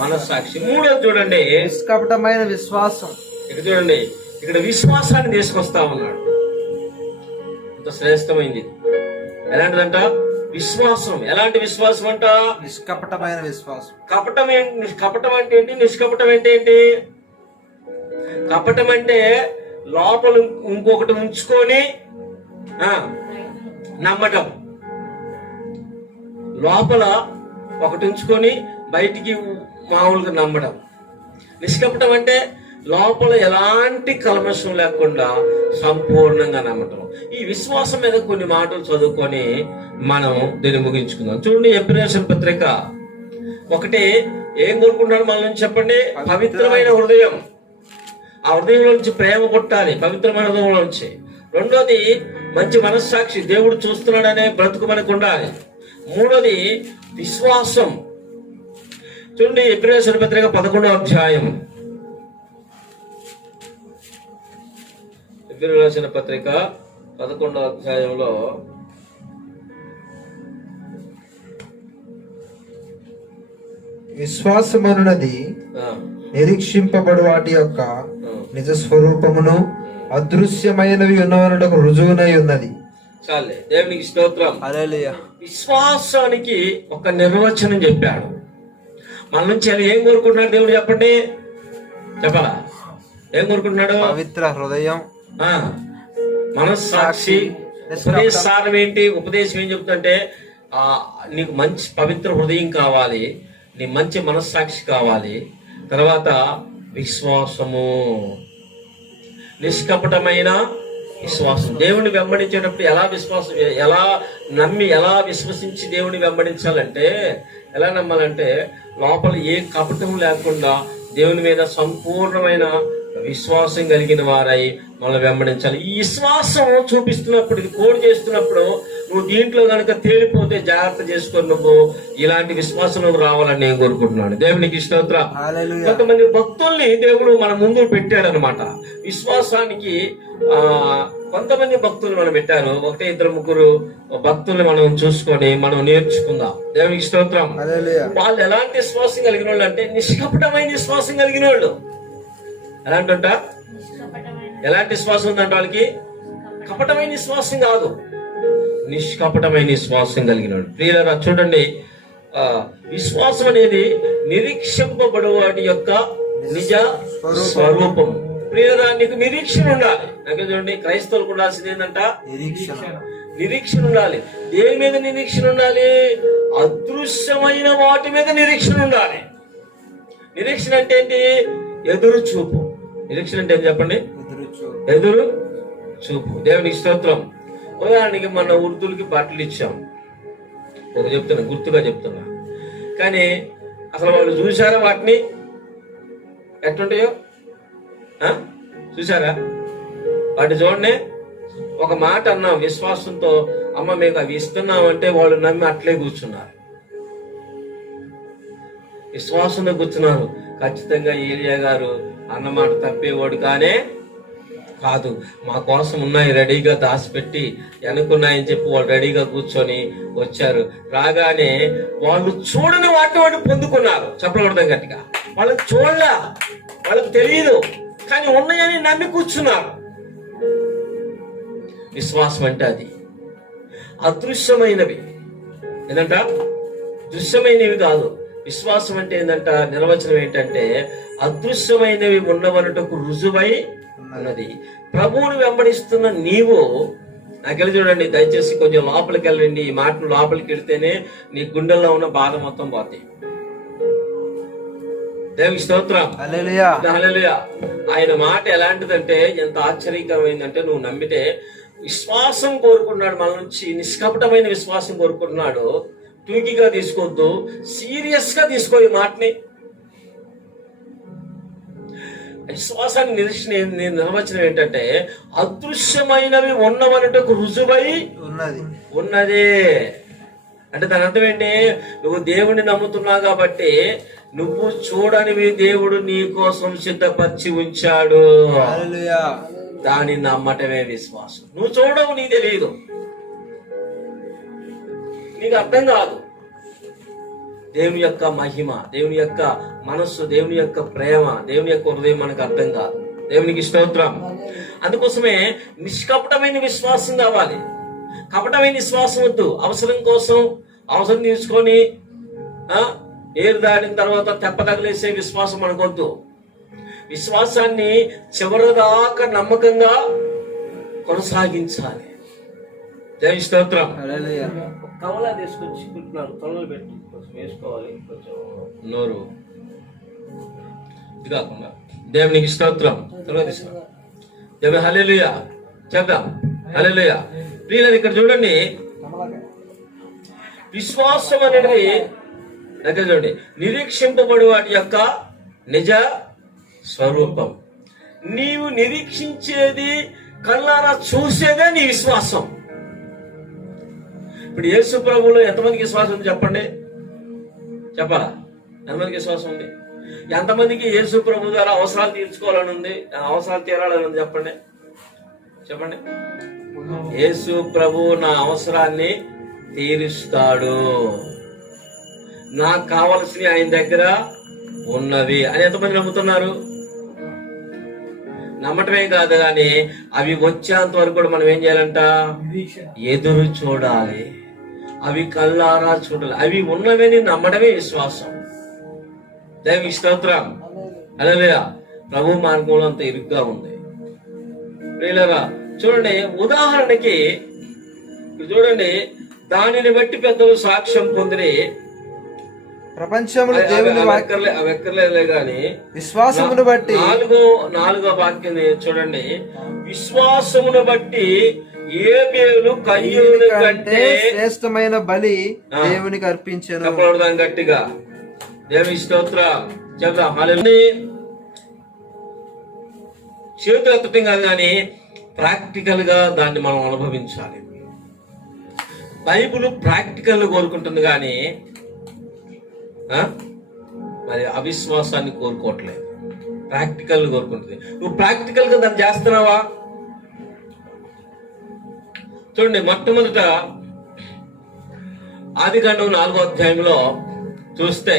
మనస్సాక్షి. మూడోది చూడండి, నిష్కపటమైన విశ్వాసం. ఇక్కడ చూడండి, ఇక్కడ విశ్వాసాన్ని తీసుకొస్తా ఉన్నాడు. అంత శ్రేష్టమైంది. ఎలాంటిదంట? విశ్వాసం. ఎలాంటి విశ్వాసం అంట? నిష్కపటమైన విశ్వాసం. కపటం అంటే ఏంటి? నిష్కపటం అంటే ఏంటి? కపటం అంటే లోపల ఇంకొకటి ఉంచుకొని నమ్మటం. లోపల ఒకటి ఉంచుకొని బయటికి మామూలుగా నమ్మడం. నిష్కపటం అంటే లోపల ఎలాంటి కల్మషం లేకుండా సంపూర్ణంగా నమ్మటం. ఈ విశ్వాసం మీద కొన్ని మాటలు చదువుకొని మనం దీన్ని ముగించుకుందాం. చూడండి, ఎబ్రాయీయుల పత్రిక 1 ఏం కోరుకుంటున్నాడు మన నుంచి చెప్పండి? పవిత్రమైన హృదయం. ఆ హృదయంలో నుంచి ప్రేమ పుట్టాలి, పవిత్రమైన హృదయంలో నుంచి. రెండోది మంచి మనస్సాక్షి, దేవుడు చూస్తున్నాడనే బ్రతుకు మనకు ఉండాలి. మూడోది విశ్వాసం. చూడండి, ఎబ్రాయీయుల పత్రిక 11వ అధ్యాయం. ఎబ్రాయీయుల పత్రిక 11వ అధ్యాయంలో విశ్వాసమనున్నది ఆ, నిరీక్షింపబడు వాటి యొక్క ఆ. నిజ స్వరూపమును అదృశ్యమైనవి ఉన్నవనుటకు రుజువునై ఉన్నది. చాలే, దేవునికి స్తోత్రం. హల్లెలూయా. విశ్వాసానికి ఒక నిర్వచనం చెప్పాడు. మన నుంచి ఆయన ఏం కోరుకుంటున్నాడు దేవుడు చెప్పండి, చెప్పాలా? ఏం కోరుకుంటున్నాడు? పవిత్ర హృదయం, ఆ, మనస్సాక్షి. ఉపదేశారం ఏంటి? ఉపదేశం ఏం చెప్తుంటే నీకు మంచి పవిత్ర హృదయం కావాలి, నీ మంచి మనస్సాక్షి కావాలి, తర్వాత విశ్వాసము, నిష్కపటమైన విశ్వాసం. దేవుని వెంబడించేటప్పుడు ఎలా నమ్మి ఎలా విశ్వసించి దేవుని వెంబడించాలంటే, ఎలా నమ్మాలంటే లోపల ఏ కపటం లేకుండా దేవుని మీద సంపూర్ణమైన విశ్వాసం కలిగిన వారై మనం వెంబడించాలి. ఈ విశ్వాసం చూపిస్తున్నప్పుడు, ఇది కోడ్ చేస్తున్నప్పుడు నువ్వు దీంట్లో కనుక తేలిపోతే జాగ్రత్త చేసుకొని నువ్వు ఇలాంటి విశ్వాసం రావాలని నేను కోరుకుంటున్నాను. దేవునికి స్తోత్రం. కొంతమంది భక్తుల్ని దేవుడు మన ముందు పెట్టాడు అనమాట. విశ్వాసానికి కొంతమంది భక్తులు మనం పెట్టారు. ఒకటే ఇద్దరు ముగ్గురు భక్తుల్ని మనం చూసుకొని మనం నేర్చుకుందాం. దేవునికి స్తోత్రం. వాళ్ళు ఎలాంటి విశ్వాసం కలిగిన వాళ్ళు అంటే నిష్కపటమైన విశ్వాసం కలిగిన వాళ్ళు. ఎలాంటి విశ్వాసం ఉందంటే వాళ్ళకి కపటమైన విశ్వాసం కాదు, నిష్కపటమైన విశ్వాసం కలిగినాడు. ప్రియులారా చూడండి, విశ్వాసం అనేది నిరీక్షింపబడు వాటి యొక్క నిజ స్వరూపం. ప్రియులారా నీకు నిరీక్షణ ఉండాలి. అంటే చూడండి, క్రైస్తవులకు ఉండాల్సింది ఏంటంట? నిరీక్షణ ఉండాలి. దేని మీద నిరీక్షణ ఉండాలి? అదృశ్యమైన వాటి మీద నిరీక్షణ ఉండాలి. నిరీక్షణ అంటే ఏంటి? ఎదురు చూపు. నిరీక్షణ అంటే ఏం చెప్పండి? ఎదురు చూపు. దేవునికి స్తోత్రం. ఉదాహరణకి మన వృద్ధులకి బట్టలు ఇచ్చాం, ఒక చెప్తున్నా, గుర్తుగా చెప్తున్నా. కానీ అసలు వాళ్ళు చూసారా వాటిని ఎట్లుంటాయో? చూసారా? వాటి చూడండి. ఒక మాట అన్నాం విశ్వాసంతో, అమ్మ మీకు అవి ఇస్తున్నామంటే వాళ్ళు నమ్మి అట్లే కూర్చున్నారు, విశ్వాసంతో కూర్చున్నారు. ఖచ్చితంగా ఏలియా గారు అన్నమాట తప్పేవాడు కానే కాదు. మా కోసం ఉన్నాయి రెడీగా దాచిపెట్టి, వెనుకున్నాయని చెప్పి వాళ్ళు రెడీగా కూర్చొని వచ్చారు. రాగానే వాళ్ళు చూడని వాటిని వాళ్ళు పొందుకున్నారు. చెప్పకూడదు గట్టిగా. వాళ్ళకి చూడలే, వాళ్ళకి తెలియదు, కానీ ఉన్నాయని నమ్మి కూర్చున్నారు. విశ్వాసం అంటే అది. అదృశ్యమైనవి ఏంటంట? దృశ్యమైనవి కాదు. విశ్వాసం అంటే ఏంటంట? నిర్వచనం ఏంటంటే అదృశ్యమైనవి ఉన్నవనుటకు రుజువై ఉన్నది. ప్రభువును వెంబడిస్తున్న నీవు, నాకెళ్ళి చూడండి, దయచేసి కొంచెం లోపలికి వెళ్ళండి. ఈ మాటను లోపలికి వెళ్తేనే నీ గుండెల్లో ఉన్న బాధ మొత్తం పోతాయి. దేవునికి స్తోత్రం. హల్లెలూయా. ఆయన మాట ఎలాంటిదంటే ఎంత ఆశ్చర్యకరమైందంటే, నువ్వు నమ్మితే విశ్వాసం కోరుకున్నాడు మన నుంచి, నిష్కపటమైన విశ్వాసం కోరుకున్నాడు. టూకీగా తీసుకోవద్దు, సీరియస్ గా తీసుకో ఈ మాటని. విశ్వాసాన్ని నిర్వచనం ఏంటంటే అదృశ్యమైనవి ఉన్నవనుటకు రుజువై ఉన్నదే. అంటే దాని అర్థం ఏంటి? నువ్వు దేవుణ్ణి నమ్ముతున్నావు కాబట్టి నువ్వు చూడనివి దేవుడు నీ కోసం సిద్ధపరిచి ఉంచాడు. దాన్ని నమ్మటమే విశ్వాసం. నువ్వు చూడవు, నీకు తెలియదు, నీకు అర్థం కాదు. దేవుని యొక్క మహిమ, దేవుని యొక్క మనస్సు, దేవుని యొక్క ప్రేమ, దేవుని యొక్క హృదయం మనకు అర్థం కాదు. దేవునికి స్తోత్రం. అందుకోసమే నిష్కపటమైన విశ్వాసం కావాలి. కపటమైన విశ్వాసం వద్దు. అవసరం కోసం అవసరం తీసుకొని ఏరు దాటిన తర్వాత తెప్పతగలేసే విశ్వాసం మనకొద్దు. విశ్వాసాన్ని చివరిదాకా నమ్మకంగా కొనసాగించాలి. జై స్తోత్రం. కమలా తీసుకొచ్చి కుట్టినారు, తొలలు పెట్టి కొంచెం వేసుకోవాలి, కొంచెం నోరు ఇది కాకుండా. దేవునికి స్తోత్రం. త్వరగా తీసుకురా. దేవుని హల్లెలూయా చెప్దాం. హల్లెలూయా. ప్రియులారా ఇక్కడ చూడండి, విశ్వాసం అనేది దగ్గర చూడండి, నిరీక్షింపబడు వాటి యొక్క నిజ స్వరూపం. నీవు నిరీక్షించేది, కళ్ళారా చూసేదే నీ విశ్వాసం. ఇప్పుడు యేసు ప్రభువులో ఎంతమందికి విశ్వాసం ఉంది చెప్పండి? చెప్పాలా? ఎంతమందికి విశ్వాసం ఉంది? ఎంతమందికి యేసు ప్రభు ద్వారా అవసరాలు తీర్చుకోవాలని ఉంది, అవసరాలు తీరాలని ఉంది? చెప్పండి చెప్పండి. యేసు ప్రభు నా అవసరాన్ని తీరుస్తాడు. నాకు కావలసినవి ఆయన దగ్గర ఉన్నవి అని ఎంతమంది నమ్ముతున్నారు? నమ్మటమే కాదు కానీ అవి వచ్చేంత వరకు కూడా మనం ఏం చేయాలంట? ఎదురు చూడాలి. అవి కళ్ళారా చూడాలి. అవి ఉన్నవని నమ్మడమే విశ్వాసం. దైవ స్తోత్రం. హల్లెలూయా. ప్రభు మార్గంలో అంత ఇరుగ్గా ఉంది. ప్రియులారా చూడండి, ఉదాహరణకి చూడండి, దానిని బట్టి పెద్దలు సాక్ష్యం పొందిరి. ప్రపంచంలో దేవుని వెక్కర్లే గాని విశ్వాసమును బట్టి నాలుగో వాక్యం చూడండి. విశ్వాసమును బట్టి ఏబేలు కయ్యూని కంటే శ్రేష్టమైన బలి దేవునికి అర్పించాను. చెప్పడం గట్టిగా దేవుని స్తోత్రం చెప్దాం. చేతులు ఎత్తటం కాదు కానీ ప్రాక్టికల్ గా దాన్ని మనం అనుభవించాలి. బైబుల్ ప్రాక్టికల్ కోరుకుంటుంది కానీ మరి అవిశ్వాసాన్ని కోరుకోవట్లేదు. ప్రాక్టికల్ కోరుకుంటుంది. నువ్వు ప్రాక్టికల్ గా దాన్ని చేస్తున్నావా? చూడండి, మొట్టమొదట ఆదికాండం 4వ అధ్యాయంలో చూస్తే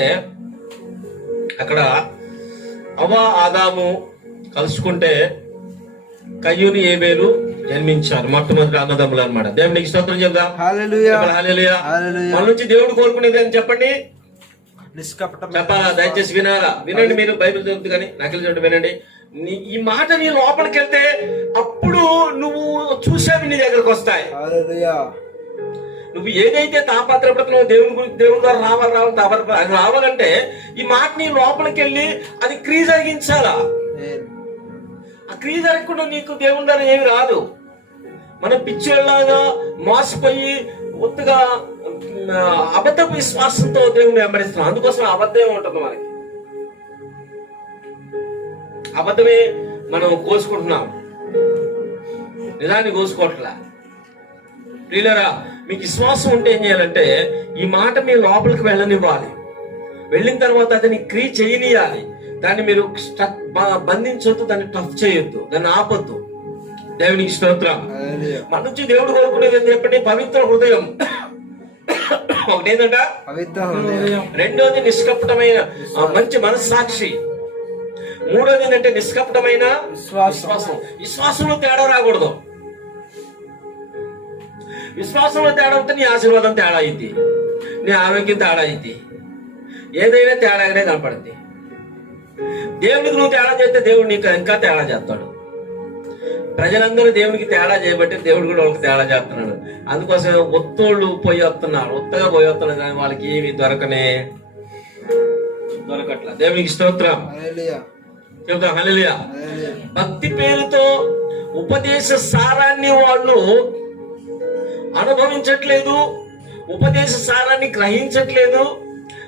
అక్కడ అవ్వ ఆదాము కలుసుకుంటే కయ్యూని ఏబేలు జన్మించారు. మొట్టమొదటి అన్నదమ్ములు అన్నమాట. దేవునికి స్తోత్రం చెప్దాం. హల్లెలూయా. మన నుంచి దేవుడు కోరుకునేది అని చెప్పండి. చెప్పాలా? దయచేసి వినండి. మీరు బైబిల్ చదువుతుంది కానీ నకిలీ చదువు వినండి. ఈ మాట నీ లోపలికి వెళ్తే అప్పుడు నువ్వు చూసేవి నీ దగ్గరకు వస్తాయి. నువ్వు ఏదైతే తాపత్రపడుతున్నావు దేవుని గురించి, దేవుని ద్వారా రావాలి రావాలంటే ఈ మాట నీ లోపలికి వెళ్ళి అది క్రియ జరిగించాలా. ఆ క్రియ జరగకుండా నీకు దేవుని ద్వారా ఏమి రాదు. మనం పిచ్చిలాగా మోసపోయి ఒత్తుగా అబద్ధ విశ్వాసంతో దేవుని వెంబడిస్తున్నాం. అందుకోసం అబద్ధమే ఉంటుంది మనకి. అబద్ధమే మనం కోసుకుంటున్నాం, నిజాన్ని కోసుకోవట్లా. ప్రియులారా, మీకు విశ్వాసం ఉంటే ఏం చేయాలంటే ఈ మాట మీ లోపలికి వెళ్ళనివ్వాలి. వెళ్ళిన తర్వాత దాన్ని క్రియ చేయనియాలి. దాన్ని మీరు బంధించొద్దు, దాన్ని టఫ్ చేయొద్దు, దాన్ని ఆపొద్దు. దేవునికి స్తోత్రం. మన నుంచి దేవుడు కోరుకునేది అని చెప్పండి, పవిత్ర హృదయం. ఒకటి ఏంటంట? రెండోది నిష్కపటమైన మంచి మనస్సాక్షి. మూడోది ఏంటంటే నిష్కపటమైన విశ్వాసం. విశ్వాసంలో తేడా రాకూడదు. విశ్వాసంలో తేడా ఉంటే నీ ఆశీర్వాదం తేడా అయింది, నీ ఆరోగ్యం తేడా అయింది, ఏదైనా తేడాగానే కనపడుద్ది. దేవునికి నువ్వు తేడా చేస్తే దేవుడు నీకు ఇంకా తేడా చేస్తాడు. ప్రజలందరూ దేవునికి తేడా చేయబట్టి దేవుడు కూడా వాళ్ళకి తేడా చేస్తున్నాడు. అందుకోసం ఒత్తోళ్ళు పోయి వస్తున్నారు, ఒత్తగా పోయి వస్తున్నారు, కానీ వాళ్ళకి ఏమి దొరకట్లా. దేవునికి స్తోత్రం చెప్తాం. హల్లెలూయా. భక్తి పేరుతో ఉపదేశ సారాన్ని వాళ్ళు అనుభవించట్లేదు, ఉపదేశ సారాన్ని గ్రహించట్లేదు,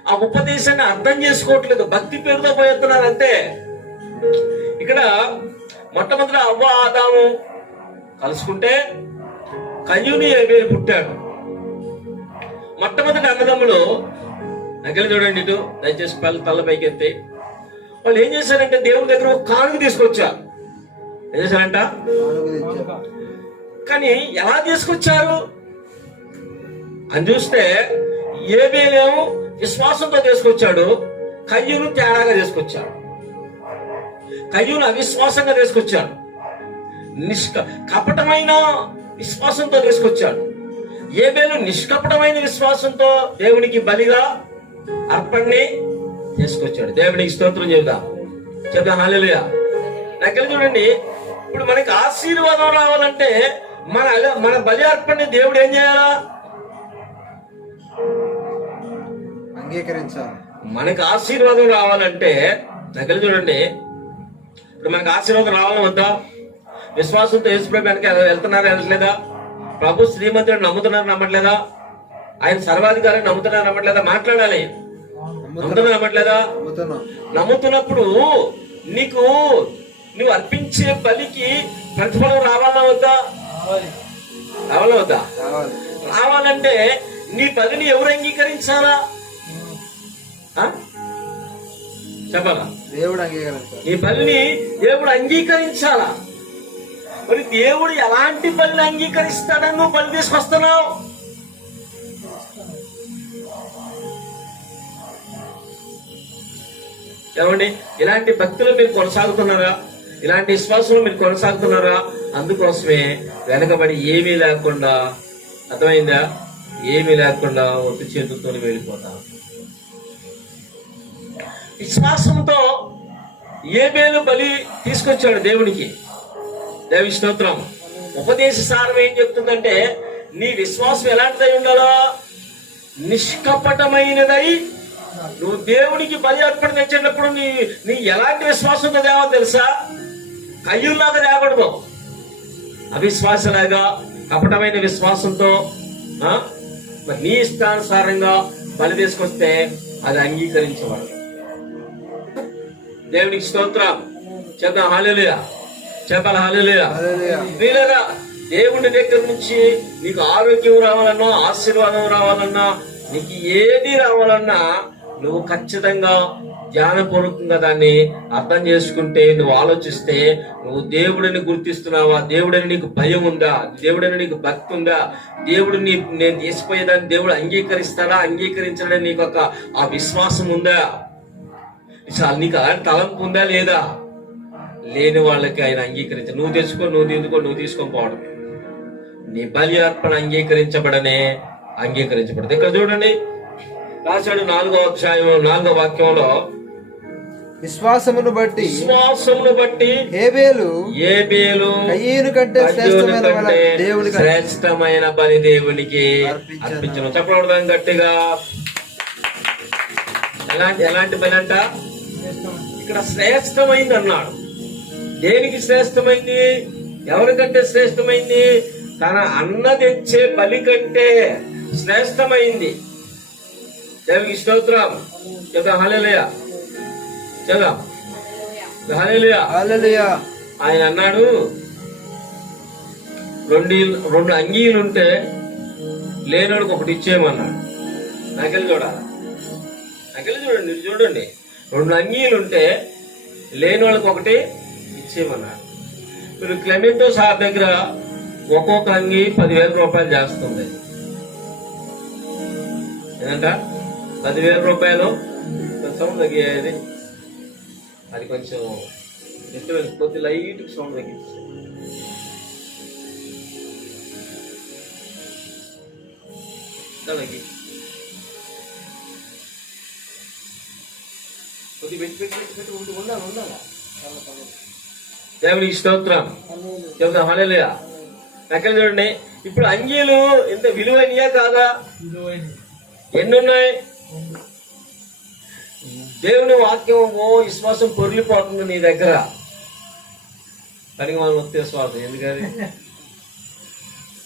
ఆ ఉపదేశాన్ని అర్థం చేసుకోవట్లేదు. భక్తి పేరుతో పోయేస్తున్నారు అంతే. ఇక్కడ మొట్టమొదటి అవ్వ ఆదాము కలుసుకుంటే కయ్యూని ఏబేలు పుట్టాడు. మొట్టమొదటి అన్నదమ్ములు నగలు చూడండి, ఇటు దయచేసి తల్ల పైకి ఎత్తే. వాళ్ళు ఏం చేశారంటే దేవుని దగ్గర ఒక కానుక తీసుకొచ్చారు. ఏం చేశారంట? కానీ ఎలా తీసుకొచ్చారు అని చూస్తే ఏబేలేమో విశ్వాసంతో తీసుకొచ్చాడు, కయ్యూను తేడాగా తీసుకొచ్చాడు. కయ్యూను అవిశ్వాసంగా తీసుకొచ్చాడు, కపటమైన విశ్వాసంతో తీసుకొచ్చాడు. ఏబేలు నిష్కపటమైన విశ్వాసంతో దేవునికి బలిగా అర్పణని తీసుకొచ్చాడు. దేవునికి స్తోత్రం చెప్దాం. హల్లెలూయా. నాకెళ్ళి చూడండి, ఇప్పుడు మనకి ఆశీర్వాదం రావాలంటే మన బలి అర్పణని దేవుడు ఏం చేయాలా? అంగీకరించాలి. మనకు ఆశీర్వాదం రావాలంటే నాకెళ్ళి చూడండి, ఇప్పుడు మనకు ఆశీర్వాదం రావాలని వద్దా? విశ్వాసంతో యేసుప్రభు వెనక వెళ్తున్నారా వెళ్ళట్లేదా? ప్రభు శ్రీమంతుడు నమ్ముతున్నారు నమ్మట్లేదా? ఆయన సర్వాధికారి నమ్ముతున్నారు నమ్మట్లేదా? మాట్లాడాలి. నమ్ముతున్నా నమ్మట్లేదా? నమ్ముతున్నప్పుడు నువ్వు అర్పించే బలికి ప్రతిఫలం రావాలా వద్దా? రావాలంటే నీ బలిని ఎవరు అంగీకరించాలా? చెప్పాలా? దేవుడు అంగీకరించాలి. నీ బలిని దేవుడు అంగీకరించాలా? మరి దేవుడు ఎలాంటి బలిని అంగీకరిస్తాడని నువ్వు బలి తీసుకొస్తున్నావు? ఏమండి, ఇలాంటి భక్తులు మీరు కొనసాగుతున్నారా? ఇలాంటి విశ్వాసంలో మీరు కొనసాగుతున్నారా? అందుకోసమే వెనకబడి ఏమీ లేకుండా, అర్థమైందా, ఏమీ లేకుండా ఒట్టి చేతులతో వెళ్ళిపోతాం. విశ్వాసంతో ఏబేలు బలి తీసుకొచ్చాడు దేవునికి. దేవి స్తోత్రం. ఉపదేశ సారం ఏం చెప్తుందంటే, నీ విశ్వాసం ఎలాంటిదై ఉండాలో, నిష్కపటమైనదై. నువ్వు దేవునికి బలి అర్పణ తెచ్చేటప్పుడు నీ ఎలాంటి విశ్వాసంతో తేవాలో తెలుసా? కయ్యుల్లాగా తేకూడదు, అవిశ్వాసలాగా కపటమైన విశ్వాసంతో మరి నీ ఇష్టానుసారంగా బలి తీసుకొస్తే అది అంగీకరించబడదు. దేవునికి స్తోత్రం. చేద్దాం హల్లెలూయా, చెప్పాలి హల్లెలూయా. వీళ్ళగా దేవుని దగ్గర నుంచి నీకు ఆరోగ్యం రావాలన్నా, ఆశీర్వాదం రావాలన్నా, నీకు ఏది రావాలన్నా నువ్వు ఖచ్చితంగా ధ్యానపూర్వకంగా దాన్ని అర్థం చేసుకుంటే, నువ్వు ఆలోచిస్తే, నువ్వు దేవుడిని గుర్తిస్తున్నావా, దేవుడిని నీకు భయం ఉందా, దేవుడిని నీకు భక్తి ఉందా, దేవుడిని నేను తీసిపోయేదాన్ని దేవుడు అంగీకరిస్తాడా, అంగీకరించడానికి నీకు ఒక ఆ విశ్వాసం ఉందా, నీకు అలాంటి తలంపు ఉందా లేదా? లేని వాళ్ళకి ఆయన అంగీకరించ, నువ్వు తెచ్చుకో, నువ్వు తీసుకొని పోవడం. నీ బలి అర్పణ అంగీకరించబడదు. ఇక్కడ చూడండి రాశాడు 4వ అధ్యాయం 4వ వాక్యంలో, విశ్వాసమును బట్టి హేబేలు కయీను కంటే శ్రేష్టమైన బలి దేవునికి అర్పించను. చెప్పడం గట్టిగా. ఎలాంటి బలి అంట? ఇక్కడ శ్రేష్టమైంది అన్నాడు. దేనికి శ్రేష్టమైంది? ఎవరికంటే శ్రేష్టమైంది? తన అన్న తెచ్చే బలి కంటే శ్రేష్టమైంది. దేవునికి స్తోత్రం. చెప్తా హల్లెలూయా, చదువు హల్లెలూయా. ఆయన అన్నాడు, రెండు అంగీలుంటే లేనోడికి ఒకటి ఇచ్చేయమన్నాడు. నాకెళ్ళి చూడండి, చూడండి, 2 అంగీలుంటే లేనోళ్ళకి ఒకటి ఇచ్చేయమన్నాడు. మీరు క్లెమెంటో సార్ దగ్గర ఒక్కొక్క అంగీ 10,000 రూపాయలు చేస్తుంది. ఏంటంట 10,000 రూపాయలు. సౌండ్ తగ్గిది, అది కొంచెం డిస్టర్బెన్స్, కొద్ది లైట్ సౌండ్ తగ్గించి. కొద్ది పెట్టి ఉండాలా. దేవునికి స్తోత్రం. చెప్తాం హల్లెలూయా. ఎక్కడ చూడండి, ఇప్పుడు అంగీలు ఎంత విలువైనయా కాదా? ఎన్నున్నాయి? దేవుని వాక్యం విశ్వాసం పొరిలిపోతుంది నీ దగ్గర. కానీ మనం వస్తే స్వార్థం ఎందుకని?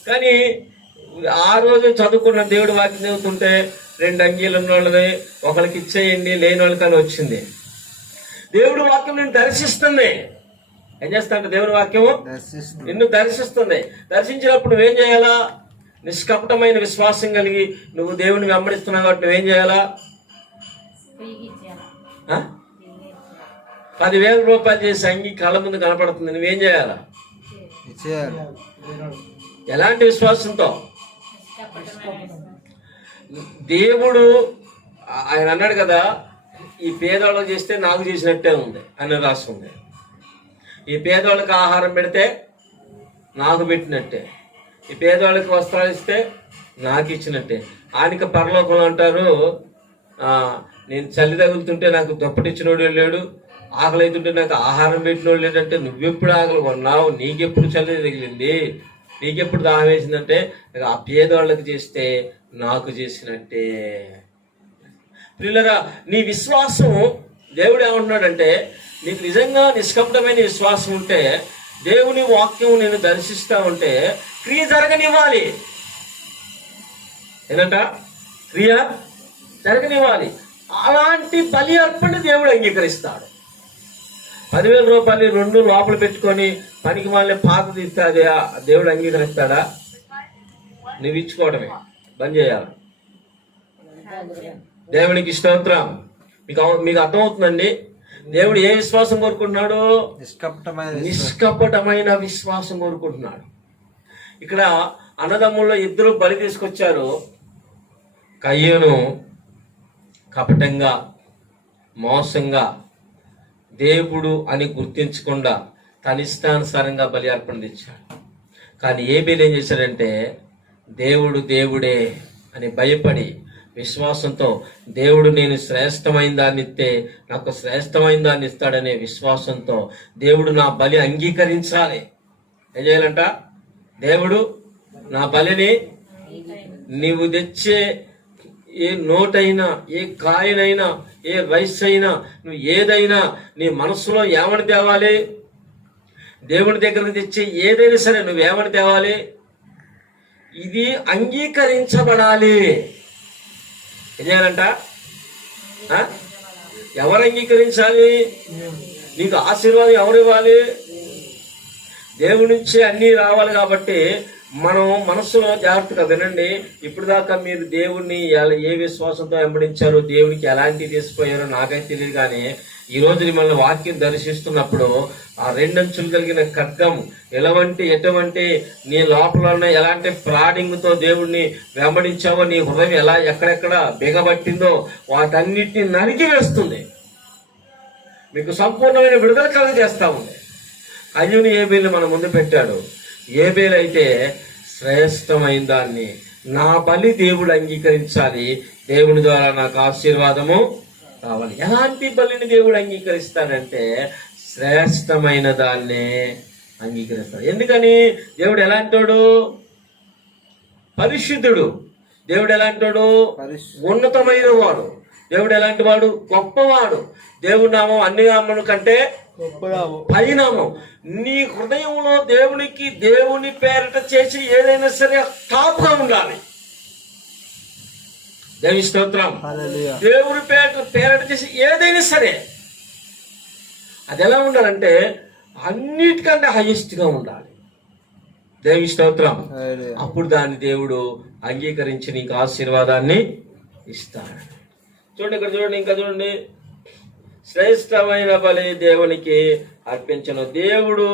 కానీ ఆ రోజు చదువుకున్న దేవుడి వాక్యం చదువుతుంటే 2 అంగీలు ఉన్న వాళ్ళని ఒకరికి ఇచ్చేయండి, లేని వాళ్ళకని వచ్చింది. దేవుడి వాక్యం నేను దర్శిస్తుంది. ఏం చేస్తాంటే దేవుని వాక్యము నిన్ను దర్శిస్తుంది. దర్శించినప్పుడు నువ్వేం చేయాలా? నిష్కపటమైన విశ్వాసం కలిగి నువ్వు దేవుని వెంబడిస్తున్నావు కాబట్టి నువ్వేం చేయాలా? 10,000 రూపాయలు చేసి అంగి కళ్ళ ముందు కనపడుతుంది, నువ్వేం చేయాలా? ఎలాంటి విశ్వాసంతో? దేవుడు ఆయన అన్నాడు కదా, ఈ పేదవాళ్ళకి చేస్తే నాకు చేసినట్టే ఉంది అని రాస్తుంది. ఈ పేదవాళ్ళకి ఆహారం పెడితే నాకు పెట్టినట్టే, ఈ పేదవాళ్ళకి వస్త్రాలు ఇస్తే నాకు ఇచ్చినట్టే. ఆయనకి పరలోకంలో అంటారు, నేను చలి తగులుతుంటే నాకు దుప్పటిచ్చినోడు లేడు, ఆకలి అవుతుంటే నాకు ఆహారం పెట్టినోడు లేదంటే, నువ్వెప్పుడు ఆకలి కొన్నావు, నీకెప్పుడు చలి తగిలింది, నీకెప్పుడు దాహం వేసిందంటే, ఆ పేదవాళ్ళకి చేస్తే నాకు చేసినట్టే. పిల్లరా, నీ విశ్వాసం దేవుడు ఏమంటున్నాడంటే, నీకు నిజంగా నిష్కపటమైన విశ్వాసం ఉంటే, దేవుని వాక్యం నేను దర్శిస్తా ఉంటే క్రియ జరగనివ్వాలి. ఏంటంట? క్రియ జరగనివ్వాలి. అలాంటి బలి అర్పణ దేవుడు అంగీకరిస్తాడు. 10,000 రూపాయలు 2 లోపల పెట్టుకొని పనికి వాళ్ళని పాత తీస్తాదే దేవుడు అంగీకరిస్తాడా? నువ్వు ఇచ్చుకోవడమే బంద్ చేయాలి. దేవునికి స్తోత్రం. మీకు అర్థమవుతుందండి? దేవుడు ఏ విశ్వాసం కోరుకుంటున్నాడు? నిష్కపటమైన విశ్వాసం కోరుకుంటున్నాడు. ఇక్కడ అన్నదమ్ముల్లో 2 బలి తీసుకొచ్చారు. కయ్యూను కపటంగా, మోసంగా దేవుడు అని గుర్తించకుండా తన ఇష్టానుసారంగా బలి అర్పణ తెచ్చాడు. కానీ ఏబేలు ఏం చేశాడంటే దేవుడు దేవుడే అని భయపడి విశ్వాసంతో దేవుడు నేను శ్రేష్టమైన దాన్ని ఇస్తే నాకు శ్రేష్టమైన దాన్ని ఇస్తాడనే విశ్వాసంతో దేవుడు నా బలి అంగీకరించాలి. ఏం చేయాలంట? దేవుడు నా బలిని నీవు తెచ్చే ఏ నోటైనా, ఏ కాయనైనా, ఏ రైస్ అయినా, నువ్వు ఏదైనా నీ మనసులో ఏమని తేవాలి? దేవుని దగ్గరకు తెచ్చే ఏదైనా సరే నువ్వేమని తేవాలి? ఇది అంగీకరించబడాలి. ఏం చేయాలంట? ఎవరు అంగీకరించాలి? నీకు ఆశీర్వాదం ఎవరు ఇవ్వాలి? దేవుడి నుంచి అన్నీ రావాలి. కాబట్టి మనం మనస్సులో జాగ్రత్తగా వినండి. ఇప్పుడు దాకా మీరు దేవుణ్ణి ఏ విశ్వాసంతో వెంబడించారో, దేవునికి ఎలాంటి తీసిపోయారో నాకైతే తెలియదు. కానీ ఈ రోజు మిమ్మల్ని వాక్యం దర్శిస్తున్నప్పుడు ఆ రెండంచులు కలిగిన ఖడ్గం ఎటువంటి నీ లోపల ఉన్న ఎలాంటి ఫ్రాడింగ్ తో దేవుణ్ణి వెంబడించావో, నీ హృదయం ఎలా ఎక్కడెక్కడ బిగబట్టిందో వాటన్నిటిని నరికి వేస్తుంది. మీకు సంపూర్ణమైన విడుదల కలుగజేస్తా ఉంది. కయ్యూని ఏబేలు మన ముందు పెట్టాడు. ఏబేలు అయితే శ్రేష్టమైన దాన్ని, నా బలి దేవుడు అంగీకరించాలి, దేవుని ద్వారా నాకు ఆశీర్వాదము కావాలి. ఎలాంటి బలిని దేవుడు అంగీకరిస్తాడంటే శ్రేష్టమైన దాన్నే అంగీకరిస్తాడు. ఎందుకని? దేవుడు ఎలాంటోడు? పరిశుద్ధుడు. దేవుడు ఎలాంటోడు? ఉన్నతమైన వాడు. దేవుడు ఎలాంటి వాడు? గొప్పవాడు. దేవుడి నామం అన్ని నామముల కంటే పైనామం. నీ హృదయంలో దేవుని పేరట చేసి ఏదైనా సరే టాప్గా ఉండాలి. దేవి స్తోత్రం. దేవుని పేరట చేసి ఏదైనా సరే అది ఎలా ఉండాలంటే అన్నిటికంటే హైయెస్ట్ గా ఉండాలి. దేవి స్తోత్రం. అప్పుడు దాన్ని దేవుడు అంగీకరించి నీకు ఆశీర్వాదాన్ని ఇస్తాడు. చూడండి, ఇక్కడ చూడండి, ఇంకా చూడండి. శ్రేష్టమైన బలి దేవునికి అర్పించను. దేవుడు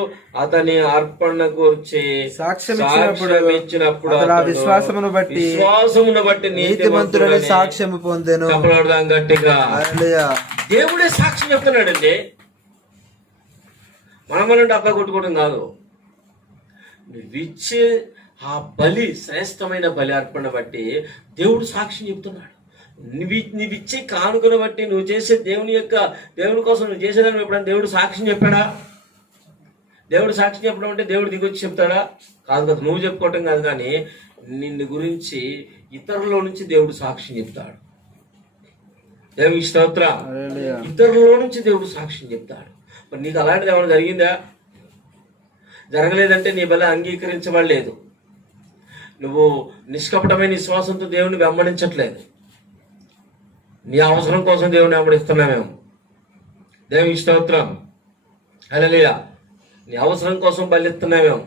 అతని అర్పణ గురించి సాక్ష్యం ఇచ్చినప్పుడు విశ్వాసమును బట్టి నీతిమంతుడని సాక్ష్యం పొందెను. గట్టిగా దేవుడే సాక్ష్యం చెప్తున్నాడండి. మనం డబ్బా కొట్టుకోవడం కాదు. నువ్విచ్చే ఆ బలి, శ్రేష్టమైన బలి అర్పణ బట్టి దేవుడు సాక్ష్యం చెప్తున్నాడు. నువ్విచ్చే కానుకను బట్టి, నువ్వు చేసే దేవుని కోసం నువ్వు చేసేదాన్ని ఎప్పుడైనా దేవుడు సాక్ష్యం చెప్పాడా? దేవుడు సాక్ష్యం చెప్పడం అంటే దేవుడు దిగొచ్చి చెప్తాడా? కాదు కదా. నువ్వు చెప్పుకోవటం కాదు, కానీ నిన్ను గురించి ఇతరుల నుంచి దేవుడు సాక్ష్యం చెప్తాడు. దేవునికి స్తోత్రం. ఇతరుల నుంచి దేవుడు సాక్ష్యం చెప్తాడు. మరి నీకు అలాంటిది ఏమైనా జరిగిందా? జరగలేదంటే నీ బల అంగీకరించబడలేదు. నువ్వు నిష్కపటమైన విశ్వాసంతో దేవుని వెంబడించట్లేదు. నీ అవసరం కోసం దేవుని వెంబడిస్తున్నామేమో. దేవునికి స్తోత్రం. హల్లెలూయా. నీ అవసరం కోసం బలిస్తున్నామేమో.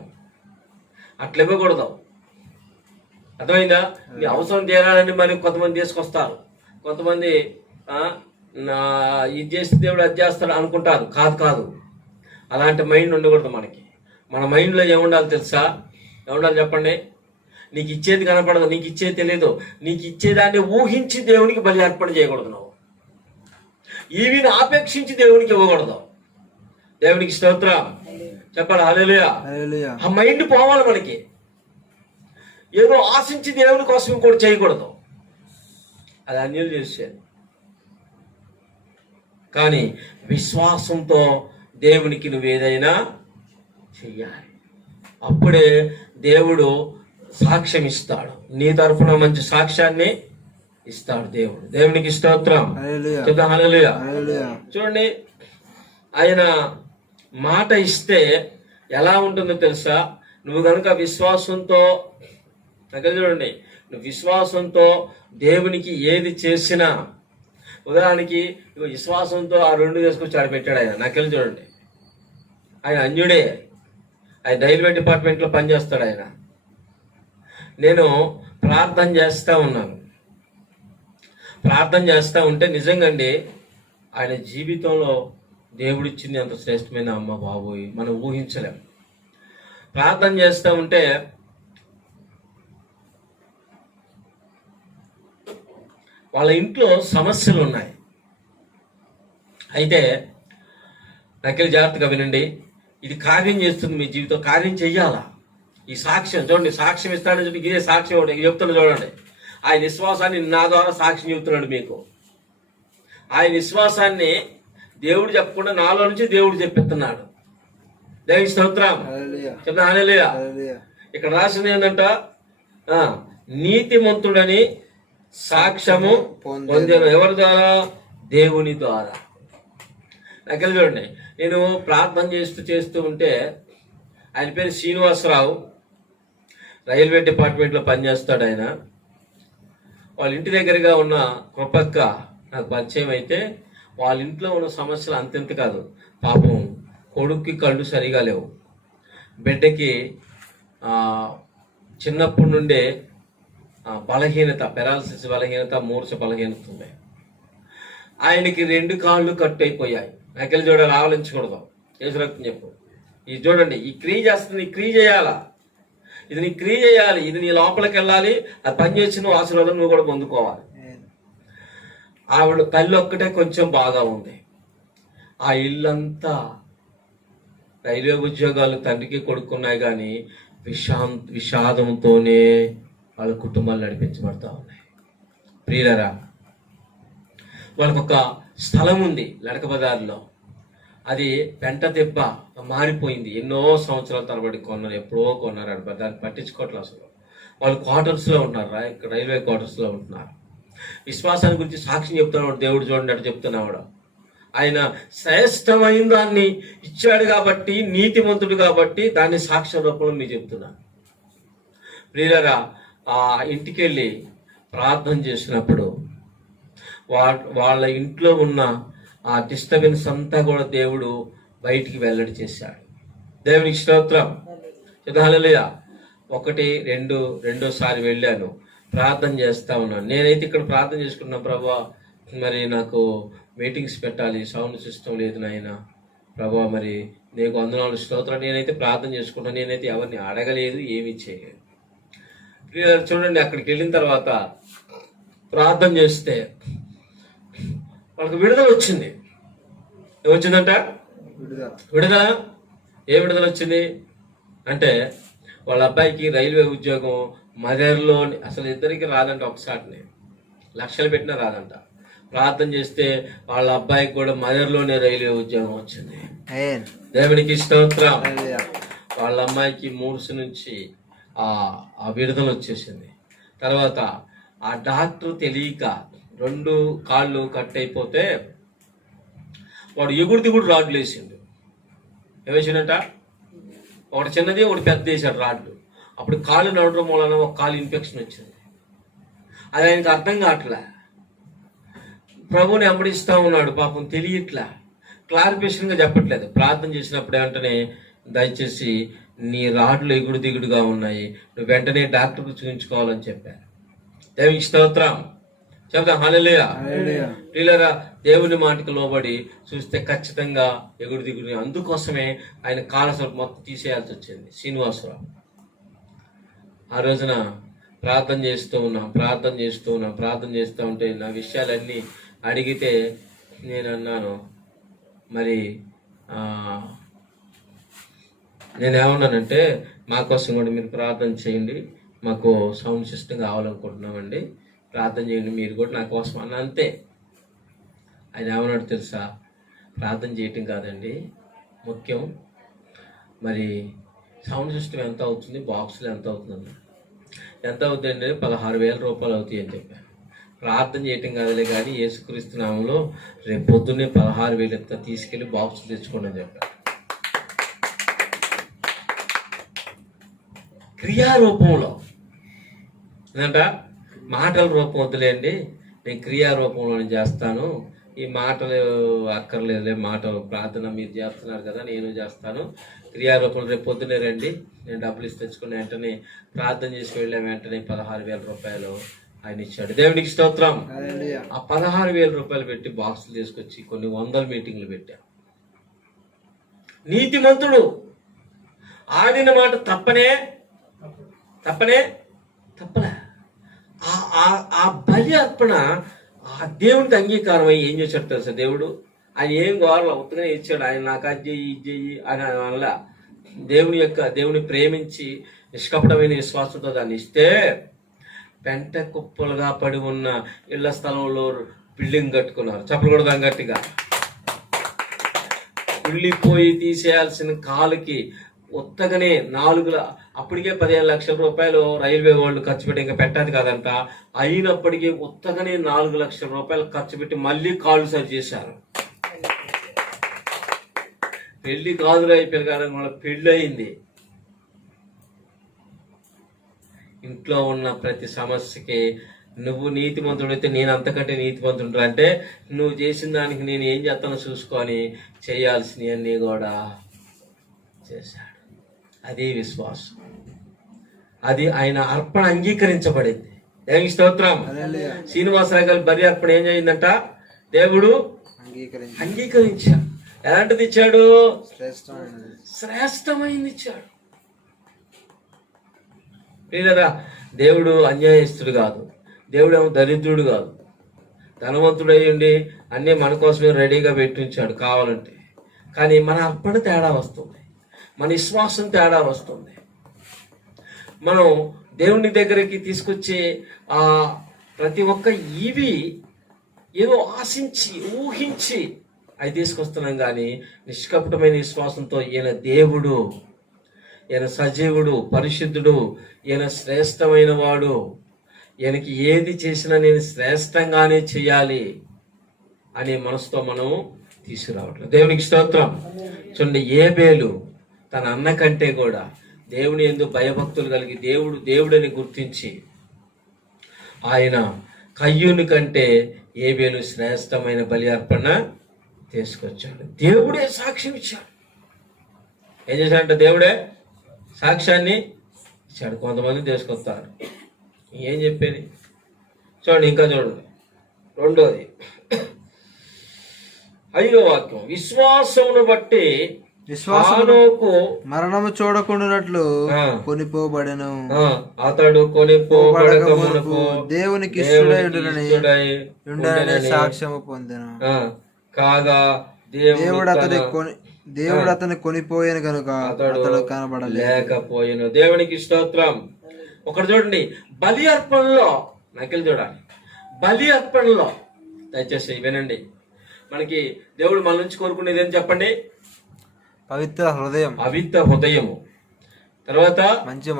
అట్లా ఇవ్వకూడదు. అర్థమైందా? నీ అవసరం తీరాలని మరి కొంతమంది తీసుకొస్తారు. కొంతమంది ఇది చేస్తే దేవుడు అది చేస్తాడు అనుకుంటారు. కాదు. అలాంటి మైండ్ ఉండకూడదు మనకి. మన మైండ్లో ఏముండాలి తెలుసా? ఏముండాలి చెప్పండి? నీకు ఇచ్చేది కనపడదు, నీకు ఇచ్చేది తెలియదు. నీకు ఇచ్చేదాన్ని ఊహించి దేవునికి బలి అర్పణ చేయకూడదు. నువ్వు ఈవిని ఆపేక్షించి దేవునికి ఇవ్వకూడదు. దేవునికి స్తోత్రం చెప్పాలి. హల్లెలూయా. ఆ మైండ్ పోవాలి మనకి. ఏదో ఆశించి దేవుని కోసం ఇంకోటి చేయకూడదు. అది అన్యులు చేసేది. కానీ విశ్వాసంతో దేవునికి నువ్వేదైనా చెయ్యాలి. అప్పుడే దేవుడు సాక్ష్యం ఇస్తాడు. నీ తరఫున మంచి సాక్ష్యాన్ని ఇస్తాడు దేవుడు. దేవునికి స్తోత్రం. హల్లెలూయా. చూడండి, ఆయన మాట ఇస్తే ఎలా ఉంటుందో తెలుసా? నువ్వు కనుక విశ్వాసంతో, చూడండి, నువ్వు విశ్వాసంతో దేవునికి ఏది చేసినా, ఉదాహరణకి విశ్వాసంతో ఆ 2 తీసుకొచ్చి ఆడ పెట్టాడు ఆయన. నాకెళ్ళి చూడండి, ఆయన అన్యుడే. ఆయన రైల్వే డిపార్ట్మెంట్లో పనిచేస్తాడు ఆయన. నేను ప్రార్థన చేస్తూ ఉన్నాను. ప్రార్థన చేస్తూ ఉంటే నిజంగా అండి, ఆయన జీవితంలో దేవుడిచ్చింది అంత శ్రేష్టమైన అమ్మ బాబోయ్, మనం ఊహించలేం. ప్రార్థన చేస్తూ ఉంటే వాళ్ళ ఇంట్లో సమస్యలు ఉన్నాయి. అయితే నాకెళ్ళి జాగ్రత్తగా వినండి. ఇది కార్యం చేస్తుంది మీ జీవితం, కార్యం చెయ్యాలా. ఈ సాక్ష్యం చూడండి, సాక్ష్యం ఇస్తాడని చెప్పి ఇదే సాక్ష్యం ఒకటి చెప్తున్నాడు చూడండి. ఆయన విశ్వాసాన్ని నా ద్వారా సాక్ష్యం చెబుతున్నాడు మీకు. ఆయన విశ్వాసాన్ని దేవుడు చెప్పకుండా నాలో నుంచి దేవుడు చెప్పిస్తున్నాడు. దేవుని స్తోత్రం. చెప్తా హల్లెలూయా. ఇక్కడ రాసింది ఏంటంట, నీతిమంతుడని సాక్ష్యము పొందెను. ఎవరి ద్వారా? దేవుని ద్వారా. దగ్గర చూడండి, నేను ప్రార్థన చేస్తూ ఉంటే, ఆయన పేరు శ్రీనివాసరావు, రైల్వే డిపార్ట్మెంట్లో పనిచేస్తాడు ఆయన. వాళ్ళ ఇంటి దగ్గరగా ఉన్న కృపక్క నాకు పరిచయం అయితే, వాళ్ళ ఇంట్లో ఉన్న సమస్యలు అంతెంత కాదు. పాపం కొడుక్కి కళ్ళు సరిగా లేవు, బిడ్డకి చిన్నప్పటి నుండే బలహీనత, పెరాలసిస్ బలహీనత, మూర్ఛ బలహీనత ఉంది. ఆయనకి 2 కాళ్ళు కట్ అయిపోయాయి. నాకెళ్ళి చూడాలి, ఆవలించకూడదు. యేసురక్తం చెప్పు. ఇది చూడండి, ఈ క్రియ చేస్తుంది, ఈ క్రియ చేయాలా, ఇది నీ క్రియ చేయాలి, ఇది నీ లోపలికి వెళ్ళాలి. అది పనిచేసిన ఆశీర్వాదం నువ్వు కూడా పొందుకోవాలి. ఆవిడ తల్లి ఒక్కటే కొంచెం బాగా ఉంది. ఆ ఇల్లంతా రైల్వే ఉద్యోగాలు తండ్రికి కొడుకున్నాయి, కానీ విషాదంతోనే వాళ్ళ కుటుంబాలు నడిపించబడతా ఉన్నాయి. ప్రియులరా, వాళ్ళకొక స్థలం ఉంది లడక బజార్లో, అది పెంట దెబ్బ మారిపోయింది. ఎన్నో సంవత్సరాల తరబడి కొన్నారు, ఎప్పుడో కొన్నారు. దాన్ని పట్టించుకోవట్లేదు అసలు. వాళ్ళు క్వార్టర్స్లో ఉంటున్నారు, ఇక్కడ రైల్వే క్వార్టర్స్లో ఉంటున్నారు. విశ్వాసాన్ని గురించి సాక్ష్యం చెప్తున్నాడు దేవుడు. చూడండి అటు చెప్తున్నాడు. ఆయన శ్రేష్టమైన దాన్ని ఇచ్చాడు కాబట్టి, నీతిమంతుడు కాబట్టి, దాన్ని సాక్ష్య రూపంలో మీకు చెప్తున్నాను. ప్రియులరా, ఆ ఇంటికి వెళ్ళి ప్రార్థన చేసినప్పుడు వాళ్ళ ఇంట్లో ఉన్న ఆ డిస్టర్బెన్స్ అంతా కూడా దేవుడు బయటికి వెల్లడి చేశాడు. దేవునికి స్తోత్రం. హల్లెలూయా. 1, 2 రెండోసారి వెళ్ళాను, ప్రార్థన చేస్తా ఉన్నాను. నేనైతే ఇక్కడ ప్రార్థన చేసుకున్నా, ప్రభువా మరి నాకు మీటింగ్స్ పెట్టాలి, సౌండ్ సిస్టమ్ లేదు నాయన, ప్రభువా మరి నీకు వందనాలు స్తోత్రం. నేనైతే ప్రార్థన చేసుకుంటాను, నేనైతే ఎవరిని అడగలేదు, ఏమీ చేయలేదు. చూడండి, అక్కడికి వెళ్ళిన తర్వాత ప్రార్థన చేస్తే వాళ్ళకి విడుదల వచ్చింది. ఏమొచ్చిందంట? విడుదల. ఏ విడుదల వచ్చింది అంటే, వాళ్ళ అబ్బాయికి రైల్వే ఉద్యోగం మదర్లో, అసలు ఇద్దరికి రాదంట, ఒకసారిని లక్షలు పెట్టినా రాదంట. ప్రార్థన చేస్తే వాళ్ళ అబ్బాయికి కూడా మదర్లోనే రైల్వే ఉద్యోగం వచ్చింది. దేవునికి స్తోత్రం. వాళ్ళ అమ్మాయికి మూర్స్ నుంచి ఆ విడుదల వచ్చేసింది. తర్వాత ఆ డాక్టర్ తెలియక 2 కాళ్ళు కట్ అయిపోతే వాడు ఎగుడు రాడ్లు వేసిండు. ఏమేసిండట? ఒకటి చిన్నది, ఒకటి పెద్ద వేసాడు రాడ్లు. అప్పుడు కాళ్ళు నడవడం వలన ఒక కాలు ఇన్ఫెక్షన్ వచ్చింది. అది ఆయనకు అర్థం కావట్లే. ప్రభుని వెంబడిస్తూ ఉన్నాడు, పాపం తెలియట్లా, క్లారిఫికేషన్గా చెప్పట్లేదు. ప్రార్థన చేసినప్పుడు వెంటనే, దయచేసి నీ రాడ్లు ఎగుడు దిగుడుగా ఉన్నాయి, నువ్వు వెంటనే డాక్టర్కు చూపించుకోవాలని చెప్పారు. దేవునికి స్తోత్రం. చెప్తాం హల్లెలూయా. ప్రియులారా, దేవుని మాటకు లోబడి చూస్తే ఖచ్చితంగా ఎగుడు దిగుడు. అందుకోసమే ఆయన కాలసరి మొత్తం తీసేయాల్సి వచ్చింది శ్రీనివాసరావు. ఆ రోజున ప్రార్థన చేస్తూ ఉంటే నా విషయాలన్నీ అడిగితే నేను అన్నాను, మరి నేనేమన్నానంటే, మా కోసం కూడా మీరు ప్రార్థన చేయండి, మాకు సౌండ్ సిస్టమ్ కావాలనుకుంటున్నామండి, ప్రార్థన చేయండి మీరు కూడా నా కోసం అన్న. అంతే. ఆయన ఏమన్నాడు తెలుసా? ప్రార్థన చేయటం కాదండి ముఖ్యం, మరి సౌండ్ సిస్టమ్ ఎంత అవుతుంది, బాక్సులు ఎంత అవుతుందన్న. ఎంత అవుతుందండి? 16,000 రూపాయలు అవుతాయి అని చెప్పాను. ప్రార్థన చేయటం కాదులే కానీ యేసుక్రీస్తు నామంలో రేపు పొద్దున్నే 16,000 తీసుకెళ్లి బాక్సులు తెచ్చుకోండి అని చెప్పాను. క్రియారూపంలో ఏంటంట? మాటల రూపం వద్దులేండి, నేను క్రియారూపంలో నేను చేస్తాను, ఈ మాటలు అక్కర్లేదులే, మాటలు ప్రార్థన మీరు చేస్తున్నారు కదా నేను చేస్తాను, క్రియారూపంలో రేపు పొద్దునే రండి, నేను డబ్బులు ఇచ్చి తెచ్చుకుని వెంటనే ప్రార్థన చేసి వెళ్ళాం. వెంటనే 16,000 రూపాయలు ఆయన ఇచ్చాడు. దేవునికి స్తోత్రం. ఆ 16,000 రూపాయలు పెట్టి బాక్సులు తీసుకొచ్చి కొన్ని 100 మీటింగ్లు పెట్టాం. నీతిమంతుడు ఆడిన మాట తప్పలే. ఆ బలి అర్పణ ఆ దేవునికి అంగీకారం అయ్యి ఏం చేశాడు తెలుసా? దేవుడు ఆయన ఏం గోరల ఉత్తగానే ఇచ్చాడు. ఆయన నాకు అది చెయ్యి ఇది చెయ్యి అని వల్ల దేవుని ప్రేమించి నిష్కపటమైన విశ్వాసంతో దాన్ని ఇస్తే పెంట కుప్పలుగా పడి ఉన్న ఇళ్ల స్థలంలో బిల్డింగ్ కట్టుకున్నారు. చెప్పలు కూడా దాని గట్టిగా. కుళ్ళిపోయి తీసేయాల్సిన కాలుకి ఉత్తగానే అప్పటికే 15 లక్షల రూపాయలు రైల్వే వాళ్ళు ఖర్చు పెట్టి ఇంకా పెట్టాది కాదంట. అయినప్పటికీ ఉత్తగానే 4 లక్షల రూపాయలు ఖర్చు పెట్టి మళ్ళీ కాళ్ళు సరి చేశారు. పెళ్లి కాదులు అయిపోయారు కానీ వాళ్ళ పెళ్లి అయింది. ఇంట్లో ఉన్న ప్రతి సమస్యకి నువ్వు నీతిమంతుడైతే నేను అంతకంటే నీతిమంతుడు అంటే నువ్వు చేసిన దానికి నేను ఏం చేస్తానో చూసుకొని చేయాల్సినవన్నీ కూడా చేశాడు. అది విశ్వాసం. అది ఆయన అర్పణ అంగీకరించబడింది. దేవునికి స్తోత్రం. శ్రీనివాసరావు గారి బలి అర్పణ ఏం చేయిందంట? దేవుడు అంగీకరించాడు. ఎలాంటిది ఇచ్చాడు? శ్రేష్టమైంది ఇచ్చాడు. లేదా దేవుడు అన్యాయస్తుడు కాదు, దేవుడేమో దరిద్రుడు కాదు, ధనవంతుడు అయ్యండి అన్నీ మన కోసమే రెడీగా పెట్టించాడు కావాలంటే. కానీ మన అర్పణ తేడా వస్తుంది, మన విశ్వాసం తేడా వస్తుంది. మనం దేవుని దగ్గరికి తీసుకొచ్చే ఆ ప్రతి ఒక్క ఇవి ఏదో ఆశించి ఊహించి అవి తీసుకొస్తున్నాం. కానీ నిష్కపటమైన విశ్వాసంతో ఈయన దేవుడు, ఈయన సజీవుడు, పరిశుద్ధుడు, ఈయన శ్రేష్టమైన వాడు, ఈయనకి ఏది చేసినా నేను శ్రేష్టంగానే చేయాలి అనే మనసుతో మనం తీసుకురావట్లేదు. దేవునికి స్తోత్రం. చూడండి, ఏబేలు తన అన్న కంటే కూడా దేవుని యందు భయభక్తులు కలిగి దేవుడని గుర్తించి ఆయన కయ్యూని కంటే ఏబేలు శ్రేష్టమైన బలి అర్పణ తీసుకొచ్చాడు. దేవుడే సాక్ష్యం ఇచ్చాడు. ఏం చేశాడంటే దేవుడే సాక్ష్యాన్ని ఇచ్చాడు. కొంతమంది తీసుకొస్తారు, ఏం చెప్పేది చూడండి. ఇంకా చూడండి, రెండోది 5వ వాక్యం. విశ్వాసమును బట్టి హానోకు మరణము చూడకుండానట్లు కొనిపోబడెను. అతడు కొనిపోబడక మునుపు దేవునికి సాక్ష్యము పొందెను. కాగా దేవుడు అతన్ని కొనిపోయాను కనుక అతడు కనబడలేకపోయాను. దేవునికి స్తోత్రం. ఒకటి చూడండి, బలి అర్పణలో నకిలి చూడాలి. బలి అర్పణలో దయచేసి వినండి. మనకి దేవుడు మన నుంచి కోరుకునేది ఏం చెప్పండి? పవిత్ర హృదయము, తర్వాత మంచి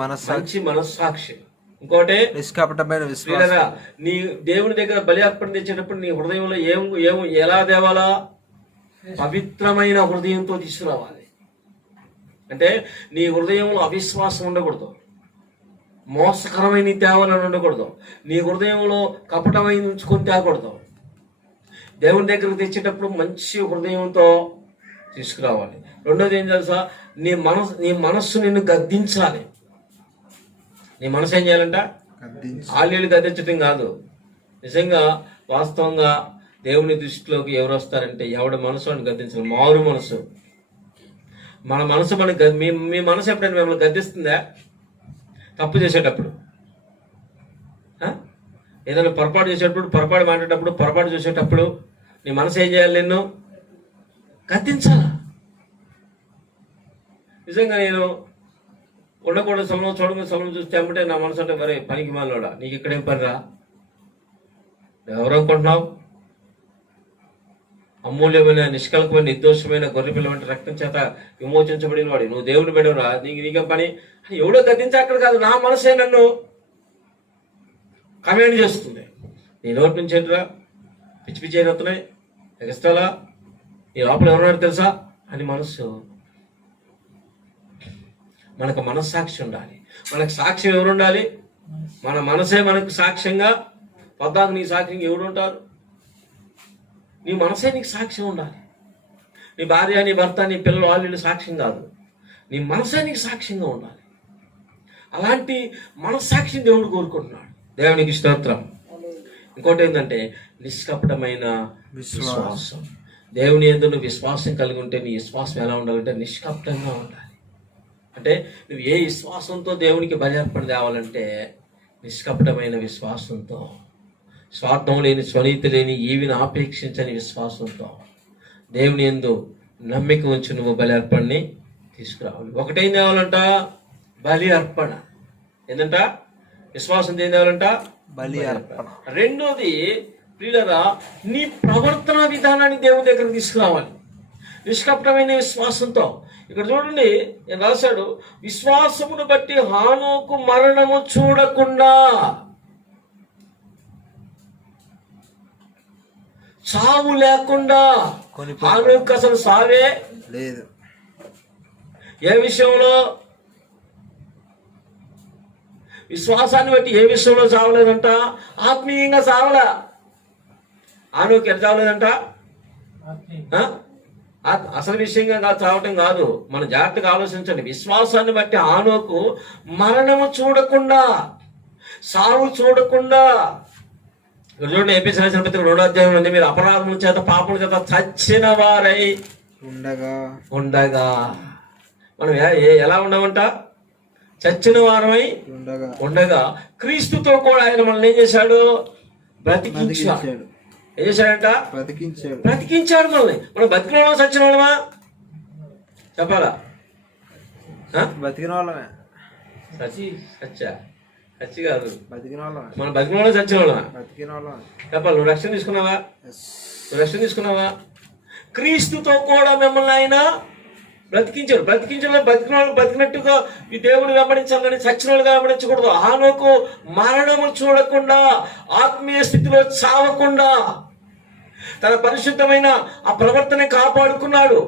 మనస్సాక్షి, ఇంకోటి నిష్కపటమైన విశ్వాసం. నీ దేవుని దగ్గర బలి అర్పణ తెచ్చేటప్పుడు నీ హృదయంలో ఎలా దేవాలా? పవిత్రమైన హృదయంతో తీసుకురావాలి. అంటే నీ హృదయంలో అవిశ్వాసం ఉండకూడదు, మోసకరమైన తేవాలని ఉండకూడదు, నీ హృదయంలో కపటమైన ఉంచుకొని తేకూడదు. దేవుని దగ్గరకు తెచ్చేటప్పుడు మంచి హృదయంతో తీసుకురావాలి. రెండోది ఏం తెలుసా? నీ మనస్సు నిన్ను గద్దించాలి. నీ మనసు ఏం చేయాలంట? ఆల్రెడీ గద్దించడం కాదు. నిజంగా వాస్తవంగా దేవుని దృష్టిలోకి ఎవరు వస్తారంటే ఎవడి మనసు అని గద్దించాలి. మారు మనసు. మన మనసు మీ మనసు ఎప్పుడైనా మిమ్మల్ని గద్దిస్తుందా? తప్పు చేసేటప్పుడు, ఏదైనా పొరపాటు చేసేటప్పుడు, పొరపాటు మాట్లాడేటప్పుడు, పొరపాటు చేసేటప్పుడు నీ మనసు ఏం చేయాలి? నిన్ను గద్దించాలా? నిజంగా నేను ఉండకూడదు సమయం చూడకూడదు సమయం చూస్తే అంటే నా మనసు అంటే మరి పనికి మాలోడా, నీకు ఇక్కడేం పనిరా, ఎవరనుకుంటున్నావు? అమూల్యమైన నిష్కల్పమైన నిర్దోషమైన గొర్రె పిల్ల వంటి రక్తం చేత విమోచించబడిన వాడు, నువ్వు దేవుని బిడ్డవురా, నీకేం పని అని ఎవడో గద్దించి అక్కడ కాదు, నా మనసే నన్ను కమెంట్ చేస్తుంది. నీ నోటి నుంచి ఏంటరా పిచ్చి పిచ్చి అయిన వస్తున్నాయి, ఎగస్టాలా, నీ లోపల ఎవరున్నాడు తెలుసా అని మనస్సు. మనకు మనస్సాక్షి ఉండాలి. మనకు సాక్ష్యం ఎవరు ఉండాలి? మన మనసే మనకు సాక్ష్యంగా. పద్దాకు నీ సాక్ష్యంగా ఎవరు ఉంటారు? నీ మనసే నీకు సాక్ష్యం ఉండాలి. నీ భార్య, నీ భర్త, నీ పిల్లలు వాళ్ళు సాక్ష్యం కాదు, నీ మనసే నీకు సాక్ష్యంగా ఉండాలి. అలాంటి మనస్సాక్షిని దేవుడు కోరుకుంటున్నాడు. దేవునికి స్తోత్రం. ఇంకోటి ఏంటంటే నిష్కపటమైన విశ్వాసం. దేవుని యందు నువ్వు విశ్వాసం కలిగి ఉంటే నీ విశ్వాసం ఎలా ఉండాలంటే నిష్కపటంగా ఉండాలి. అంటే నువ్వు ఏ విశ్వాసంతో దేవునికి బలి అర్పణ తేవాలంటే నిష్కపటమైన విశ్వాసంతో, స్వార్థం లేని, స్వనీతి లేని, ఈవిని ఆపేక్షించని విశ్వాసంతో, దేవుని యందు నమ్మిక ఉంచి నువ్వు బలి అర్పణని తీసుకురావాలి. ఒకటేం తేవాలంట? బలి అర్పణ. ఏంటంట? విశ్వాసం ఏం తేవాలంట? బలి అర్పణ. రెండోది ప్రియులరా, నీ ప్రవర్తన విధానాన్ని దేవుని దగ్గరకు తీసుకురావాలి నిష్కపటమైన విశ్వాసంతో. ఇక్కడ చూడండి, నేను రాశాడు, విశ్వాసమును బట్టి హానోకు మరణము చూడకుండా, సావు లేకుండా. హానోకు అసలు సావే లేదు. ఏ విషయంలో? విశ్వాసాన్ని బట్టి ఏ విషయంలో చావలేదంట? ఆత్మీయంగా చావలా. హానోకు ఎట్లా చావలేదంట? అసలు విషయంగా కాదు, చావటం కాదు. మన జాగ్రత్తగా ఆలోచించండి. విశ్వాసాన్ని బట్టి హానోకు మరణము చూడకుండా, సావు చూడకుండా. చూడండి, ఎపిసి రాసిన పత్రిక 2వ అధ్యాయం ఉంది, మీరు అపరాధముల చేత పాపముల చేత చచ్చిన వారై ఉండగా. మనం ఎలా ఉండమంట? చచ్చిన వారమై ఉండగా క్రీస్తుతో కూడా ఆయన మనల్ని ఏం చేశాడు? బ్రతికించాడు. ఏం చేశాడంట? బ్రతికించాడు మనల్ని. మనం బతికిన వాళ్ళమా చచ్చిన వాళ్ళమా? చెప్పాలా? బతికిన వాళ్ళమే. చచ్చి కాదు, బతికిన వాళ్ళమే. మనం బతికిన వాళ్ళం చచ్చిన వాళ్ళమా? బతికిన వాళ్ళమే. చెప్పాలి. నువ్వు రక్షణ తీసుకున్నావా? రక్షణ తీసుకున్నావా? క్రీస్తుతో కూడా మిమ్మల్ని ఆయన బ్రతికించారు. బతికిన వాళ్ళు బతికినట్టుగా ఈ దేవుని వెంబడించాలని చచ్చిన వాళ్ళు వెంబడించకూడదు. హానోకు మరణము చూడకుండా, ఆత్మీయ స్థితిలో చావకుండా తన పరిశుద్ధమైన ఆ ప్రవర్తన కాపాడుకున్నాడు,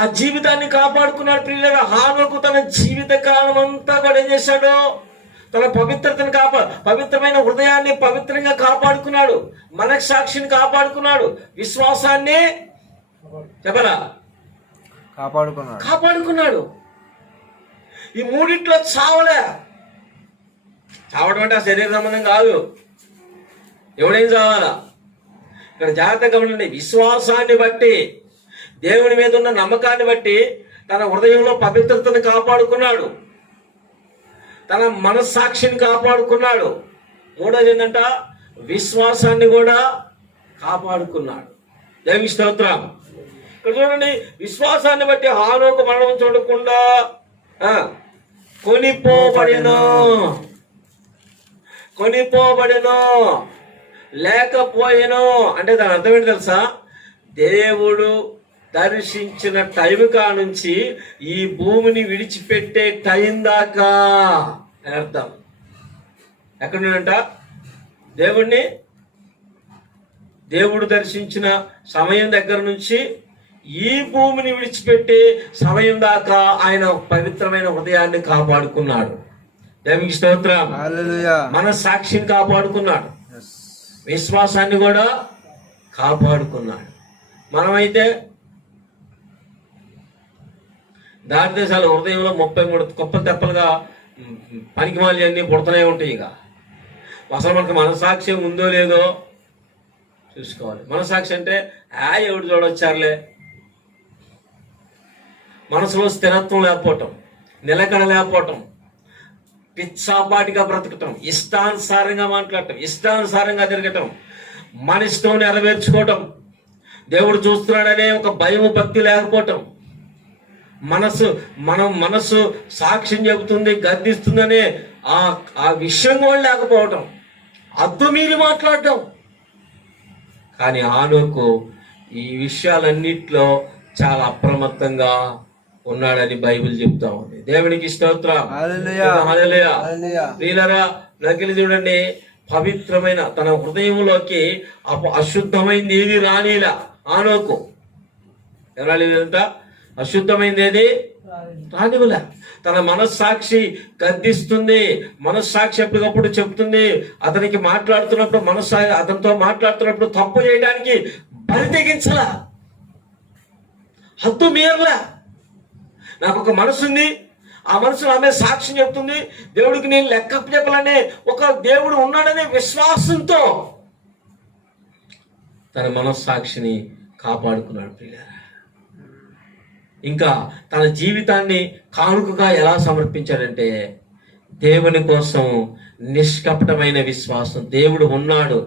ఆ జీవితాన్ని కాపాడుకున్నాడు. ప్రియులారా, హానోకు తన జీవిత కాలం అంతా కూడా ఏం చేశాడు? తన పవిత్రతను పవిత్రమైన హృదయాన్ని పవిత్రంగా కాపాడుకున్నాడు, మనస్సాక్షిని కాపాడుకున్నాడు, విశ్వాసాన్ని చెప్పరా కాపాడుకున్నాడు. ఈ మూడిట్లో చావలే. చావడం అంటే ఆ శరీర సంబంధం కాదు. ఎవడేం చావాలా? ఇక్కడ జాగ్రత్తగా ఉండండి. విశ్వాసాన్ని బట్టి, దేవుని మీద ఉన్న నమ్మకాన్ని బట్టి తన హృదయంలో పవిత్రతను కాపాడుకున్నాడు, తన మనస్సాక్షిని కాపాడుకున్నాడు. మూడోది ఏంటంట? విశ్వాసాన్ని కూడా కాపాడుకున్నాడు. దేవుని స్తోత్రం. ఇక్కడ చూడండి, విశ్వాసాన్ని బట్టి హానోకు మరణం చూడకుండా కొనిపోబడెను లేకపోయేను. అంటే దాని అర్థం ఏంటి తెలుసా? దేవుడు దర్శించిన టైం నుంచి ఈ భూమిని విడిచిపెట్టే టైం దాకా అని అర్థం. ఎక్కడున్నాడంట? దేవుడు దర్శించిన సమయం దగ్గర నుంచి ఈ భూమిని విడిచిపెట్టే సమయం దాకా ఆయన పవిత్రమైన హృదయాన్ని కాపాడుకున్నాడు. దేవునికి స్తోత్రం. మన సాక్షిని కాపాడుకున్నాడు, విశ్వాసాన్ని కూడా కాపాడుకున్నాడు. మనమైతే భారతదేశాల హృదయంలో 33 కుప్పలు తెప్పలుగా పనికిమాలి అన్నీ పుడుతూనే ఉంటాయి. ఇక అసలు మనకు మనసాక్షి ఉందో లేదో చూసుకోవాలి. మనసాక్షి అంటే ఎవడు చూడొచ్చారులే, మనసులో స్థిరత్వం లేకపోవటం, నిలకడ లేకపోవటం, పిచ్చాపాటిగా బ్రతకటం, ఇష్టానుసారంగా మాట్లాడటం, ఇష్టానుసారంగా తిరగటం, మన ఇష్టం నెరవేర్చుకోవటం, దేవుడు చూస్తున్నాడనే ఒక భయం భక్తి లేకపోవటం, మనసు సాక్ష్యం చెబుతుంది గద్దిస్తుందనే ఆ విషయం కూడా లేకపోవటం, అద్దు మీరి మాట్లాడటం. కానీ హానోకు ఈ విషయాలన్నిట్లో చాలా అప్రమత్తంగా ఉన్నాడని బైబిల్ చెప్తా ఉంది. దేవునికి స్తోత్రం. హల్లెలూయా. ప్రియులారా, నకిలి చూడండి, పవిత్రమైన తన హృదయంలోకి అశుద్ధమైంది ఏది రానిలా హానోకు. రాలేదంట, అశుద్ధమైంది ఏది రానివలా. తన మనస్సాక్షి గద్దిస్తుంది, మనస్సాక్షి ఎప్పటికప్పుడు చెప్తుంది. అతనికి మాట్లాడుతున్నప్పుడు అతనితో మాట్లాడుతున్నప్పుడు తప్పు చేయడానికి బరి తెగించలా, హద్దు మీరలా. నాకు ఒక మనసు ఉంది, ఆ మనసు ఆమె సాక్ష్యం చెప్తుంది, దేవుడికి నేను లెక్క చెప్పాలనే ఒక దేవుడు ఉన్నాడనే విశ్వాసంతో తన మనస్సాక్షిని కాపాడుకున్నాడు. ప్రియులారా, ఇంకా తన జీవితాన్ని కానుకగా ఎలా సమర్పించాడంటే దేవుని కోసం నిష్కపటమైన విశ్వాసం. దేవుడు ఉన్నాడు,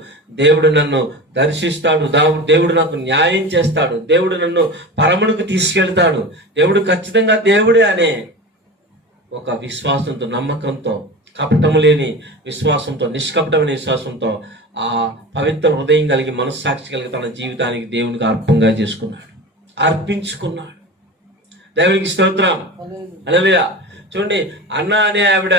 దేవుడు నన్ను దర్శిస్తాడు, దేవుడు నాకు న్యాయం చేస్తాడు, దేవుడు నన్ను పరమునకు తీసుకెళ్తాడు, దేవుడు ఖచ్చితంగా దేవుడే అనే ఒక విశ్వాసంతో, నమ్మకంతో, కపటము లేని విశ్వాసంతో, నిష్కపటమైన విశ్వాసంతో ఆ పవిత్ర హృదయం కలిగి మనస్సాక్షి కలిగి తన జీవితానికి దేవునికి అర్పించుకున్నాడు. దేవునికి స్తోత్రం. హల్లెలూయా. చూడండి, అన్న అనే ఆవిడ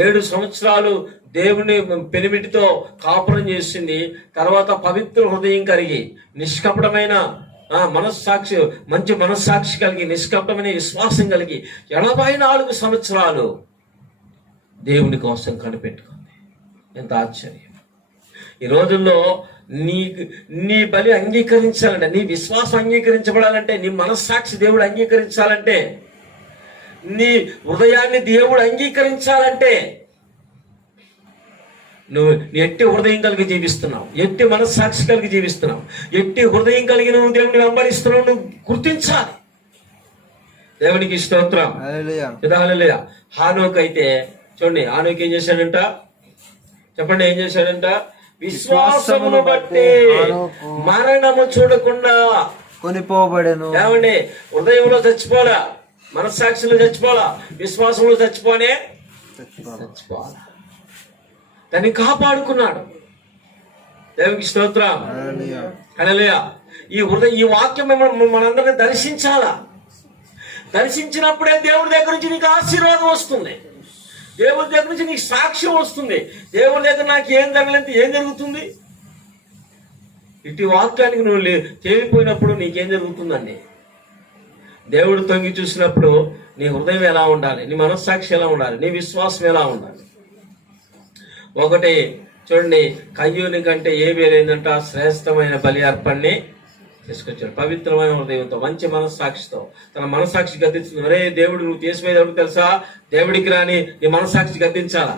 7 సంవత్సరాలు దేవుని పెనిమిటితో కాపురం చేసింది. తర్వాత పవిత్ర హృదయం కలిగి నిష్కపటమైన మనస్సాక్షి, మంచి మనస్సాక్షి కలిగి నిష్కపటమైన విశ్వాసం కలిగి 84 సంవత్సరాలు దేవుని కోసం కనిపెట్టుకుంది. ఎంత ఆశ్చర్యం! ఈ రోజుల్లో నీ బలి అంగీకరించాలంటే, నీ విశ్వాసం అంగీకరించబడాలంటే, నీ మనస్సాక్షి దేవుడు అంగీకరించాలంటే, నీ హృదయాన్ని దేవుడు అంగీకరించాలంటే నువ్వు ఎట్టి హృదయం కలిగి జీవిస్తున్నావు, ఎట్టి మనస్సాక్షి కలిగి జీవిస్తున్నావు, ఎట్టి హృదయం కలిగి నువ్వు దేవుని వెంబడిస్తున్నావు నువ్వు గుర్తించాలి. దేవునికి స్తోత్రం. హల్లెలూయా. హానోకు అయితే చూడండి, హానోకు ఏం చేశాడంట? చెప్పండి, ఏం చేశాడంట? విశ్వాసమును బట్టి మరణము చూడకుండా కొనిపోబడెను. ఏమండి, హృదయంలో చచ్చిపోలా, మనస్సాక్షిలో చచ్చిపోలా, విశ్వాసంలో చచ్చిపోవాలా, దాన్ని కాపాడుకున్నాడు. దేవునికి స్తోత్రం. హల్లెలూయా. ఈ వాక్యం మనందరినీ దర్శించాలా. దర్శించినప్పుడే దేవుడి దగ్గర నుంచి నీకు ఆశీర్వాదం వస్తుంది, దేవుడి దగ్గర నుంచి నీకు సాక్ష్యం వస్తుంది. దేవుడి దగ్గర నాకు ఏం జరగలేదు, ఏం జరుగుతుంది? ఇటు వాక్యానికి నువ్వు తేలిపోయినప్పుడు నీకేం జరుగుతుందండి? దేవుడు తొంగి చూసినప్పుడు నీ హృదయం ఎలా ఉండాలి, నీ మనస్సాక్షి ఎలా ఉండాలి, నీ విశ్వాసం ఎలా ఉండాలి? ఒకటి చూడండి, కయ్యూని కంటే ఏబేలు ఏంటంట? శ్రేష్టమైన బలి అర్పణని తీసుకొచ్చాడు. పవిత్రమైన హృదయంతో, మంచి మనస్సాక్షితో, తన మనస్సాక్షి గద్దించింది. అరే దేవుడు, నువ్వు చేసిపోయేది ఎవరికి తెలుసా? దేవుడికి రాని నీ మనస్సాక్షి గద్దించాలా.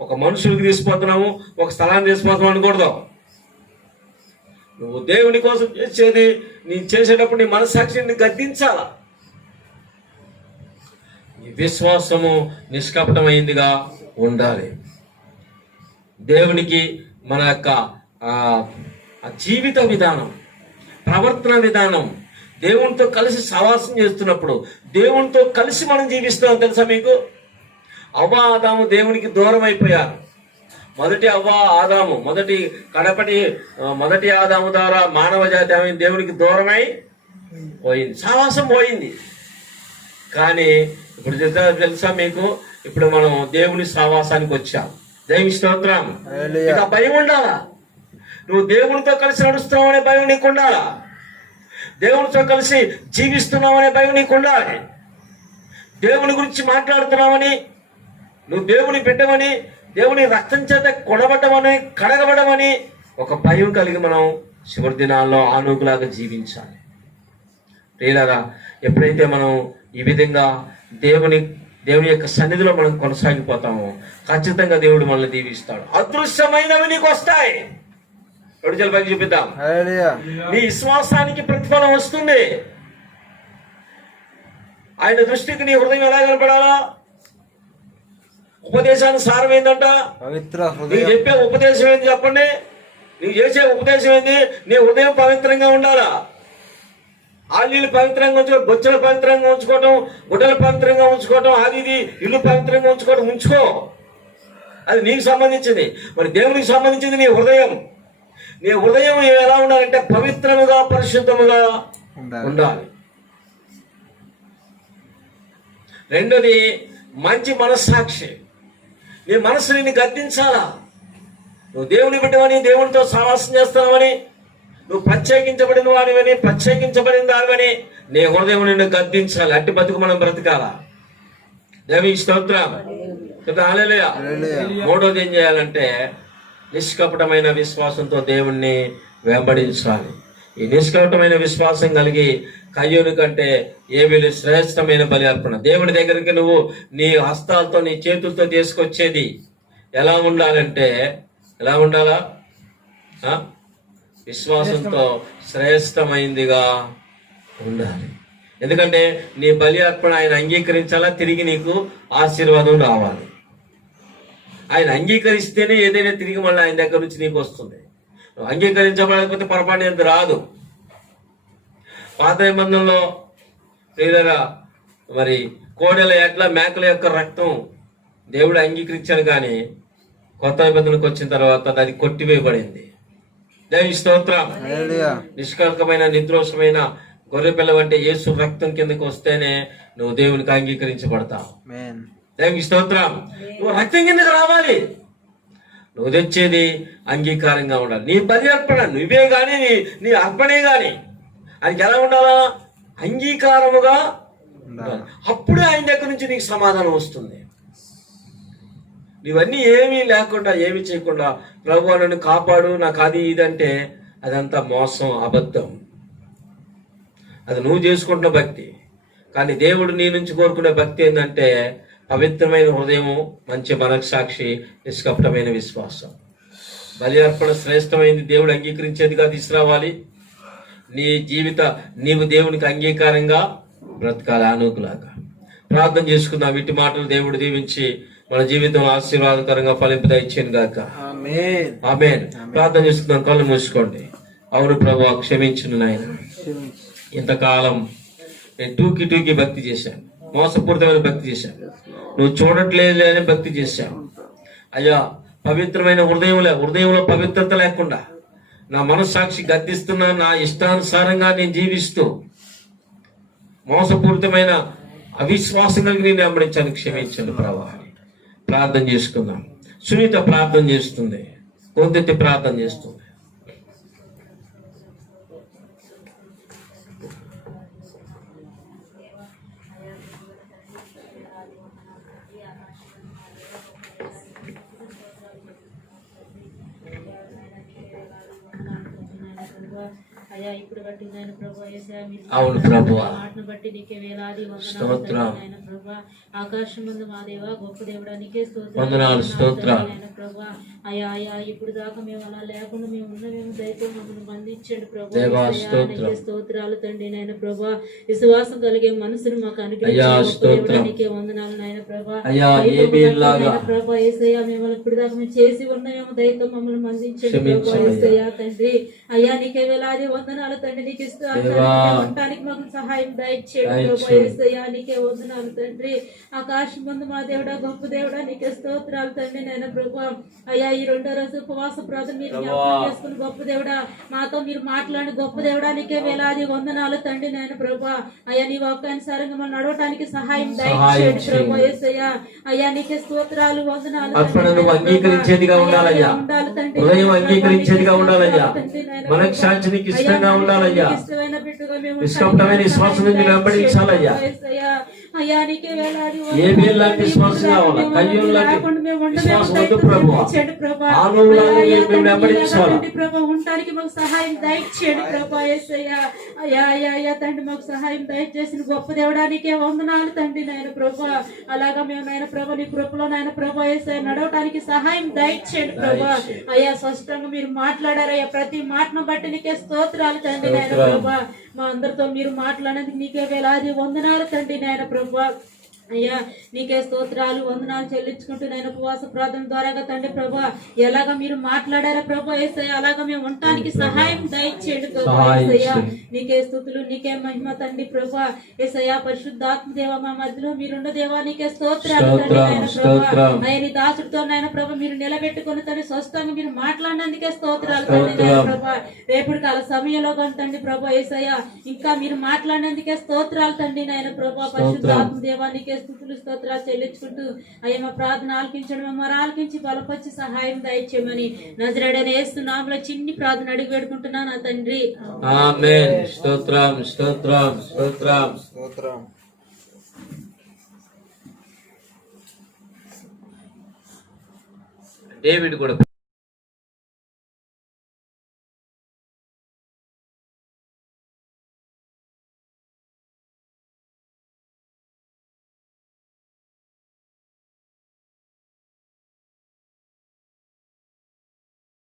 ఒక మనుషులకి తీసిపోతున్నాము, ఒక స్థలాన్ని తీసిపోతాం అనకూడదు. నువ్వు దేవుని కోసం చేసేది, నీ చేసేటప్పుడు నీ మనస్సాక్షిని గద్దించాలా. నీ విశ్వాసము నిష్కపటమైందిగా ఉండాలి. దేవునికి మన యొక్క జీవిత విధానం, ప్రవర్తన విధానం, దేవునితో కలిసి సహవాసం చేస్తున్నప్పుడు, దేవునితో కలిసి మనం జీవిస్తున్నాం. తెలుసా మీకు? అవ్వ ఆదాము దేవునికి దూరం అయిపోయారు. మొదటి అవ్వ ఆదాము, మొదటి ఆదాము ద్వారా మానవ జాతి దేవునికి దూరమై పోయింది, సహవాసం పోయింది. కానీ ఇప్పుడు తెలుసా మీకు, ఇప్పుడు మనం దేవుని సహవాసానికి వచ్చాం. దేవుని స్తోత్రం. ఇక భయం ఉండాలా. నువ్వు దేవునితో కలిసి నడుస్తున్నావు అనే భయం నీకు ఉండాలా. దేవునితో కలిసి జీవిస్తున్నావు అనే భయం నీకు ఉండాలి. దేవుని గురించి మాట్లాడుతున్నావని, నువ్వు దేవుని బిడ్డమని, దేవుని రక్తం చేత కొనబడ్డమని, కడగబడమని ఒక భయం కలిగి మనం చివరి దినాల్లో ఆనూకులాగా జీవించాలి. ప్రియులారా, ఎప్పుడైతే మనం ఈ విధంగా దేవుని యొక్క సన్నిధిలో మనం కొనసాగిపోతామో ఖచ్చితంగా దేవుడు మనల్ని దీవిస్తాడు. అదృశ్యమైనవి నీకు వస్తాయి. ఒడిజల్ పైకి చూపిద్దాం. నీ విశ్వాసానికి ప్రతిఫలం వస్తుంది. ఆయన దృష్టికి నీ హృదయం ఎలా కనపడాలా? ఉపదేశానికి సారం ఏందంట? నీకు చెప్పే ఉపదేశం ఏంది చెప్పండి? నీకు చేసే ఉపదేశం ఏంది? నీ హృదయం పవిత్రంగా ఉండాలా. ఆలీలు పవిత్రంగా ఉంచుకోవడం, బొచ్చలు పవిత్రంగా ఉంచుకోవటం, గుడ్డలు పవిత్రంగా ఉంచుకోవటం, అది ఇల్లు పవిత్రంగా ఉంచుకోవడం, ఉంచుకో. అది నీకు సంబంధించింది. మరి దేవునికి సంబంధించింది నీ హృదయం. నీ హృదయం ఎలా ఉండాలంటే పవిత్రముగా, పరిశుద్ధముగా ఉండాలి. రెండోది మంచి మనస్సాక్షి. నీ మనసు నిన్ను గద్దించాలా. నువ్వు దేవుని బిడ్డవని, దేవునితో సహవాసం చేస్తున్నావని, నువ్వు ప్రత్యేకించబడిన వాడివని, ప్రత్యేకించబడిన దానివని నీ హృదయం నిన్ను గద్దించాలి. అట్టి బతుకు మనం బ్రతకాలా. దేవుని స్తోత్రం. హల్లెలూయా. మూడోది ఏం చేయాలంటే నిష్కపటమైన విశ్వాసంతో దేవుణ్ణి వెంబడించాలి. ఈ నిష్కపటమైన విశ్వాసం కలిగి కయ్యూని కంటే ఏబేలు శ్రేష్టమైన బలి అర్పణ. దేవుని దగ్గరికి నువ్వు నీ హస్తాలతో, నీ చేతులతో తీసుకొచ్చేది ఎలా ఉండాలంటే, ఎలా ఉండాలా? విశ్వాసంతో శ్రేష్టమైందిగా ఉండాలి. ఎందుకంటే నీ బలి అర్పణ ఆయన అంగీకరించాలా, తిరిగి నీకు ఆశీర్వాదం రావాలి. ఆయన అంగీకరిస్తేనే ఏదైనా తిరిగి మళ్ళీ ఆయన దగ్గర నుంచి నీకు వస్తుంది. నువ్వు అంగీకరించబడకపోతే పొరపాటు రాదు. పాత నిబంధనలో ప్రియులారా మరి కోడెల ఎడ్ల మేకల యొక్క రక్తం దేవుడు అంగీకరించాడు, కానీ కొత్త నిబంధనకు వచ్చిన తర్వాత అది కొట్టివేయబడింది. దేవుని స్తోత్రం. నిష్కల్కమైన నిర్దోషమైన గొర్రెపిల్ల వంటి యేసు రక్తం కిందకి వస్తేనే నువ్వు దేవునికి అంగీకరించబడతావు. దేవునికి స్తోత్రం. నువ్వు రక్తం కిందకి రావాలి. నువ్వు తెచ్చేది అంగీకారంగా ఉండాలి. నీ బలి అర్పణ నువ్వే గాని నీ అర్పణే గాని అది ఎలా ఉండాలా? అంగీకారముగా ఉండాలి. అప్పుడే ఆయన దగ్గర నుంచి నీకు సమాధానం వస్తుంది. ఇవన్నీ ఏమీ లేకుండా ఏమీ చేయకుండా ప్రభువా నన్ను కాపాడు, నాకు అది ఇదంటే అదంతా మోసం, అబద్ధం. అది నువ్వు చేసుకుంటున్న భక్తి. కానీ దేవుడు నీ నుంచి కోరుకునే భక్తి ఏంటంటే పవిత్రమైన హృదయము, మంచి మనస్సాక్షి, నిష్కపటమైన విశ్వాసం. బలి అర్పణ శ్రేష్టమైంది, దేవుడు అంగీకరించేదిగా తీసుకురావాలి. నీవు దేవునికి అంగీకారంగా బ్రతకాలి, అనుకులాగా. ప్రార్థన చేసుకుందాం. వీటి మాటలు దేవుడు దీవించి మన జీవితం ఆశీర్వాదకరంగా ఫలింపు దయచేయను గాక. ఆమేన్. ప్రార్థన చేసుకుందాం. కళ్ళు మూసుకోండి. అవును ప్రభువా, క్షమించును నాయన. ఇంతకాలం నేను టూకి భక్తి చేశాను, మోసపూరితమైన భక్తి చేశాను, నువ్వు చూడట్లేదు అని భక్తి చేశాను అయ్యా. పవిత్రమైన హృదయంలో పవిత్రత లేకుండా నా మనస్సాక్షి గద్దిస్తున్నా, నా ఇష్టానుసారంగా నేను జీవిస్తూ మోసపూరితమైన అవిశ్వాసం కలిగి నేను వెంబడించాను, క్షమించండి ప్రభా. ప్రార్థన చేసుకుందాం. సునీత ప్రార్థన చేస్తుంది, కొందెత్తి ప్రార్థన చేస్తుంది. అయ్యా ఇప్పుడు బట్టి నాయన ప్రభువా యేసయ్యా అవును ప్రభువా, మాటను బట్టి నీకే వేలాది స్తోత్రం. నాయన ప్రభువా, ఆకాశం ముందు మా దేవా గొప్ప దేవుడా నీకే వందనాలు స్తోత్రం. నాయన ప్రభువా. అయ్యా అయ్యా ఇప్పుడు దాకా మేము అలా లేకుండా మేము ఉన్నమేమో దయతో మమ్మల్ని బంధించండి ప్రభువా. నీకే స్తోత్రాలు తండ్రి నాయన ప్రభువా. విశ్వాసం కలిగే మనసును మాకు అనుగ్రహించండి. నీకే వందనాలు నాయన ప్రభువా. ప్రభువా యేసయ్యా మిమ్మల్ని ఇప్పుడు దాకా మేము చేసి ఉన్నమేమో దయతో మమ్మల్ని బంధించండి ప్రభువా యేసయ్యా తండ్రి. అయ్యా నీకే వేలాది వందనాలు తండ్రి. నీకు ఉండటానికి మాకు సహాయం దయచేయండి ప్రభువా యేసయ్యా. నీకే వందనాలు తండ్రి. ఆకాశం ముందు మా దేవుడా గొప్ప దేవుడా నీకే స్తోత్రాలు తండ్రి నాయన ప్రభువా. అయ్యా ఈ రెండో రోజు ఉపవాస ప్రార్థన మీరు జ్ఞాపకం చేసుకుని గొప్ప దేవుడా మాతో మీరు మాట్లాడి గొప్ప దేవుడా నీకే వేలాది వందనాలు తండ్రి నాయన ప్రభువా. అయ్యా నీ వాక్యానుసారంగా మనం నడవటానికి సహాయం దయచేయండి ప్రభువా యేసయ్యా. అయ్యా నీకే స్తోత్రాలు వందనాలు. అంగీకరించేదిగా ఉండాలయ్యా, హృదయం అంగీకరించేదిగా ఉండాలయ్యా, మనస్సాక్షి నీకు ఇష్టంగా ఉండాలయ్యా, నిష్కపటమైన విశ్వాసం వెంబడించాలయ్యా. ఏబేలు లాంటి విశ్వాసం కావాలా, కయ్యూరు లాంటి విశ్వాసం వద్దు ప్రభువా. ఉండటానికి మాకు సహాయం దయచేయండి ప్రభా యేసయ్యా. అయ్యా అయ్యా అయ్యా తండ్రి మాకు సహాయం దయచేసిన గొప్ప దేవుడానికే వందనాలు తండ్రి నాయన ప్రభా. అలాగా మేము నాయన ప్రభా నీ కృపలో నాయన ప్రభా యేసయ్యా నడవటానికి సహాయం దయచేయండి ప్రభా. అయ్యా స్పష్టంగా మీరు మాట్లాడారయ్యా, ప్రతి మాటను బట్టి నీకే స్తోత్రాలు తండ్రి నాయన ప్రభా. మా అందరితో మీరు మాట్లాడేందుకు నీకే వేలాది వందనాలు తండ్రి నాయన ప్రభా. అయ్యా నీకే స్తోత్రాలు వందనాలు చెల్లించుకుంటూ నేను ఉపవాస ప్రార్థన ద్వారా తండ్రి ప్రభా ఎలాగా మీరు మాట్లాడారా ప్రభా యేసయ్యా అలాగా మేము ఉండటానికి సహాయం దయచేయండి ప్రభా యేసయ్యా. నీకే స్తుతులు నీకే మహిమ తండ్రి ప్రభా యేసయ్యా. పరిశుద్ధాత్మ దేవ మా మధ్యలో మీరున్న దేవా నీకే స్తోత్రాలు తండ్రి నాయన ప్రభా. అయ్యా నీ దాసుడితో నాయన ప్రభా మీరు నిలబెట్టుకుని తండ్రి స్వస్థంగా మీరు మాట్లాడినందుకే స్తోత్రాలు తండ్రి నాయన ప్రభా. రేపుడు కాల సమయంలో తండ్రి ప్రభా యేసయ్యా ఇంకా మీరు మాట్లాడినందుకే స్తోత్రాలు తండ్రి నాయన ప్రభా. పరిశుద్ధాత్మ దేవా నీకే స్తుతులు స్తోత్రాలు చెల్లించుకుంటూ అయ్యా మా ప్రార్థన ఆలకించడం మమ్మల్ని ఆలకించి బలపరిచి సహాయం దయచేయమని నజరేయుడైన యేసు నామములో చిన్ని ప్రార్థన అడిగి వేడుకుంటున్నాను నా తండ్రి. ఆమేన్. స్తోత్రం స్తోత్రం స్తోత్రం స్తోత్రం. డేవిడ్ కూడా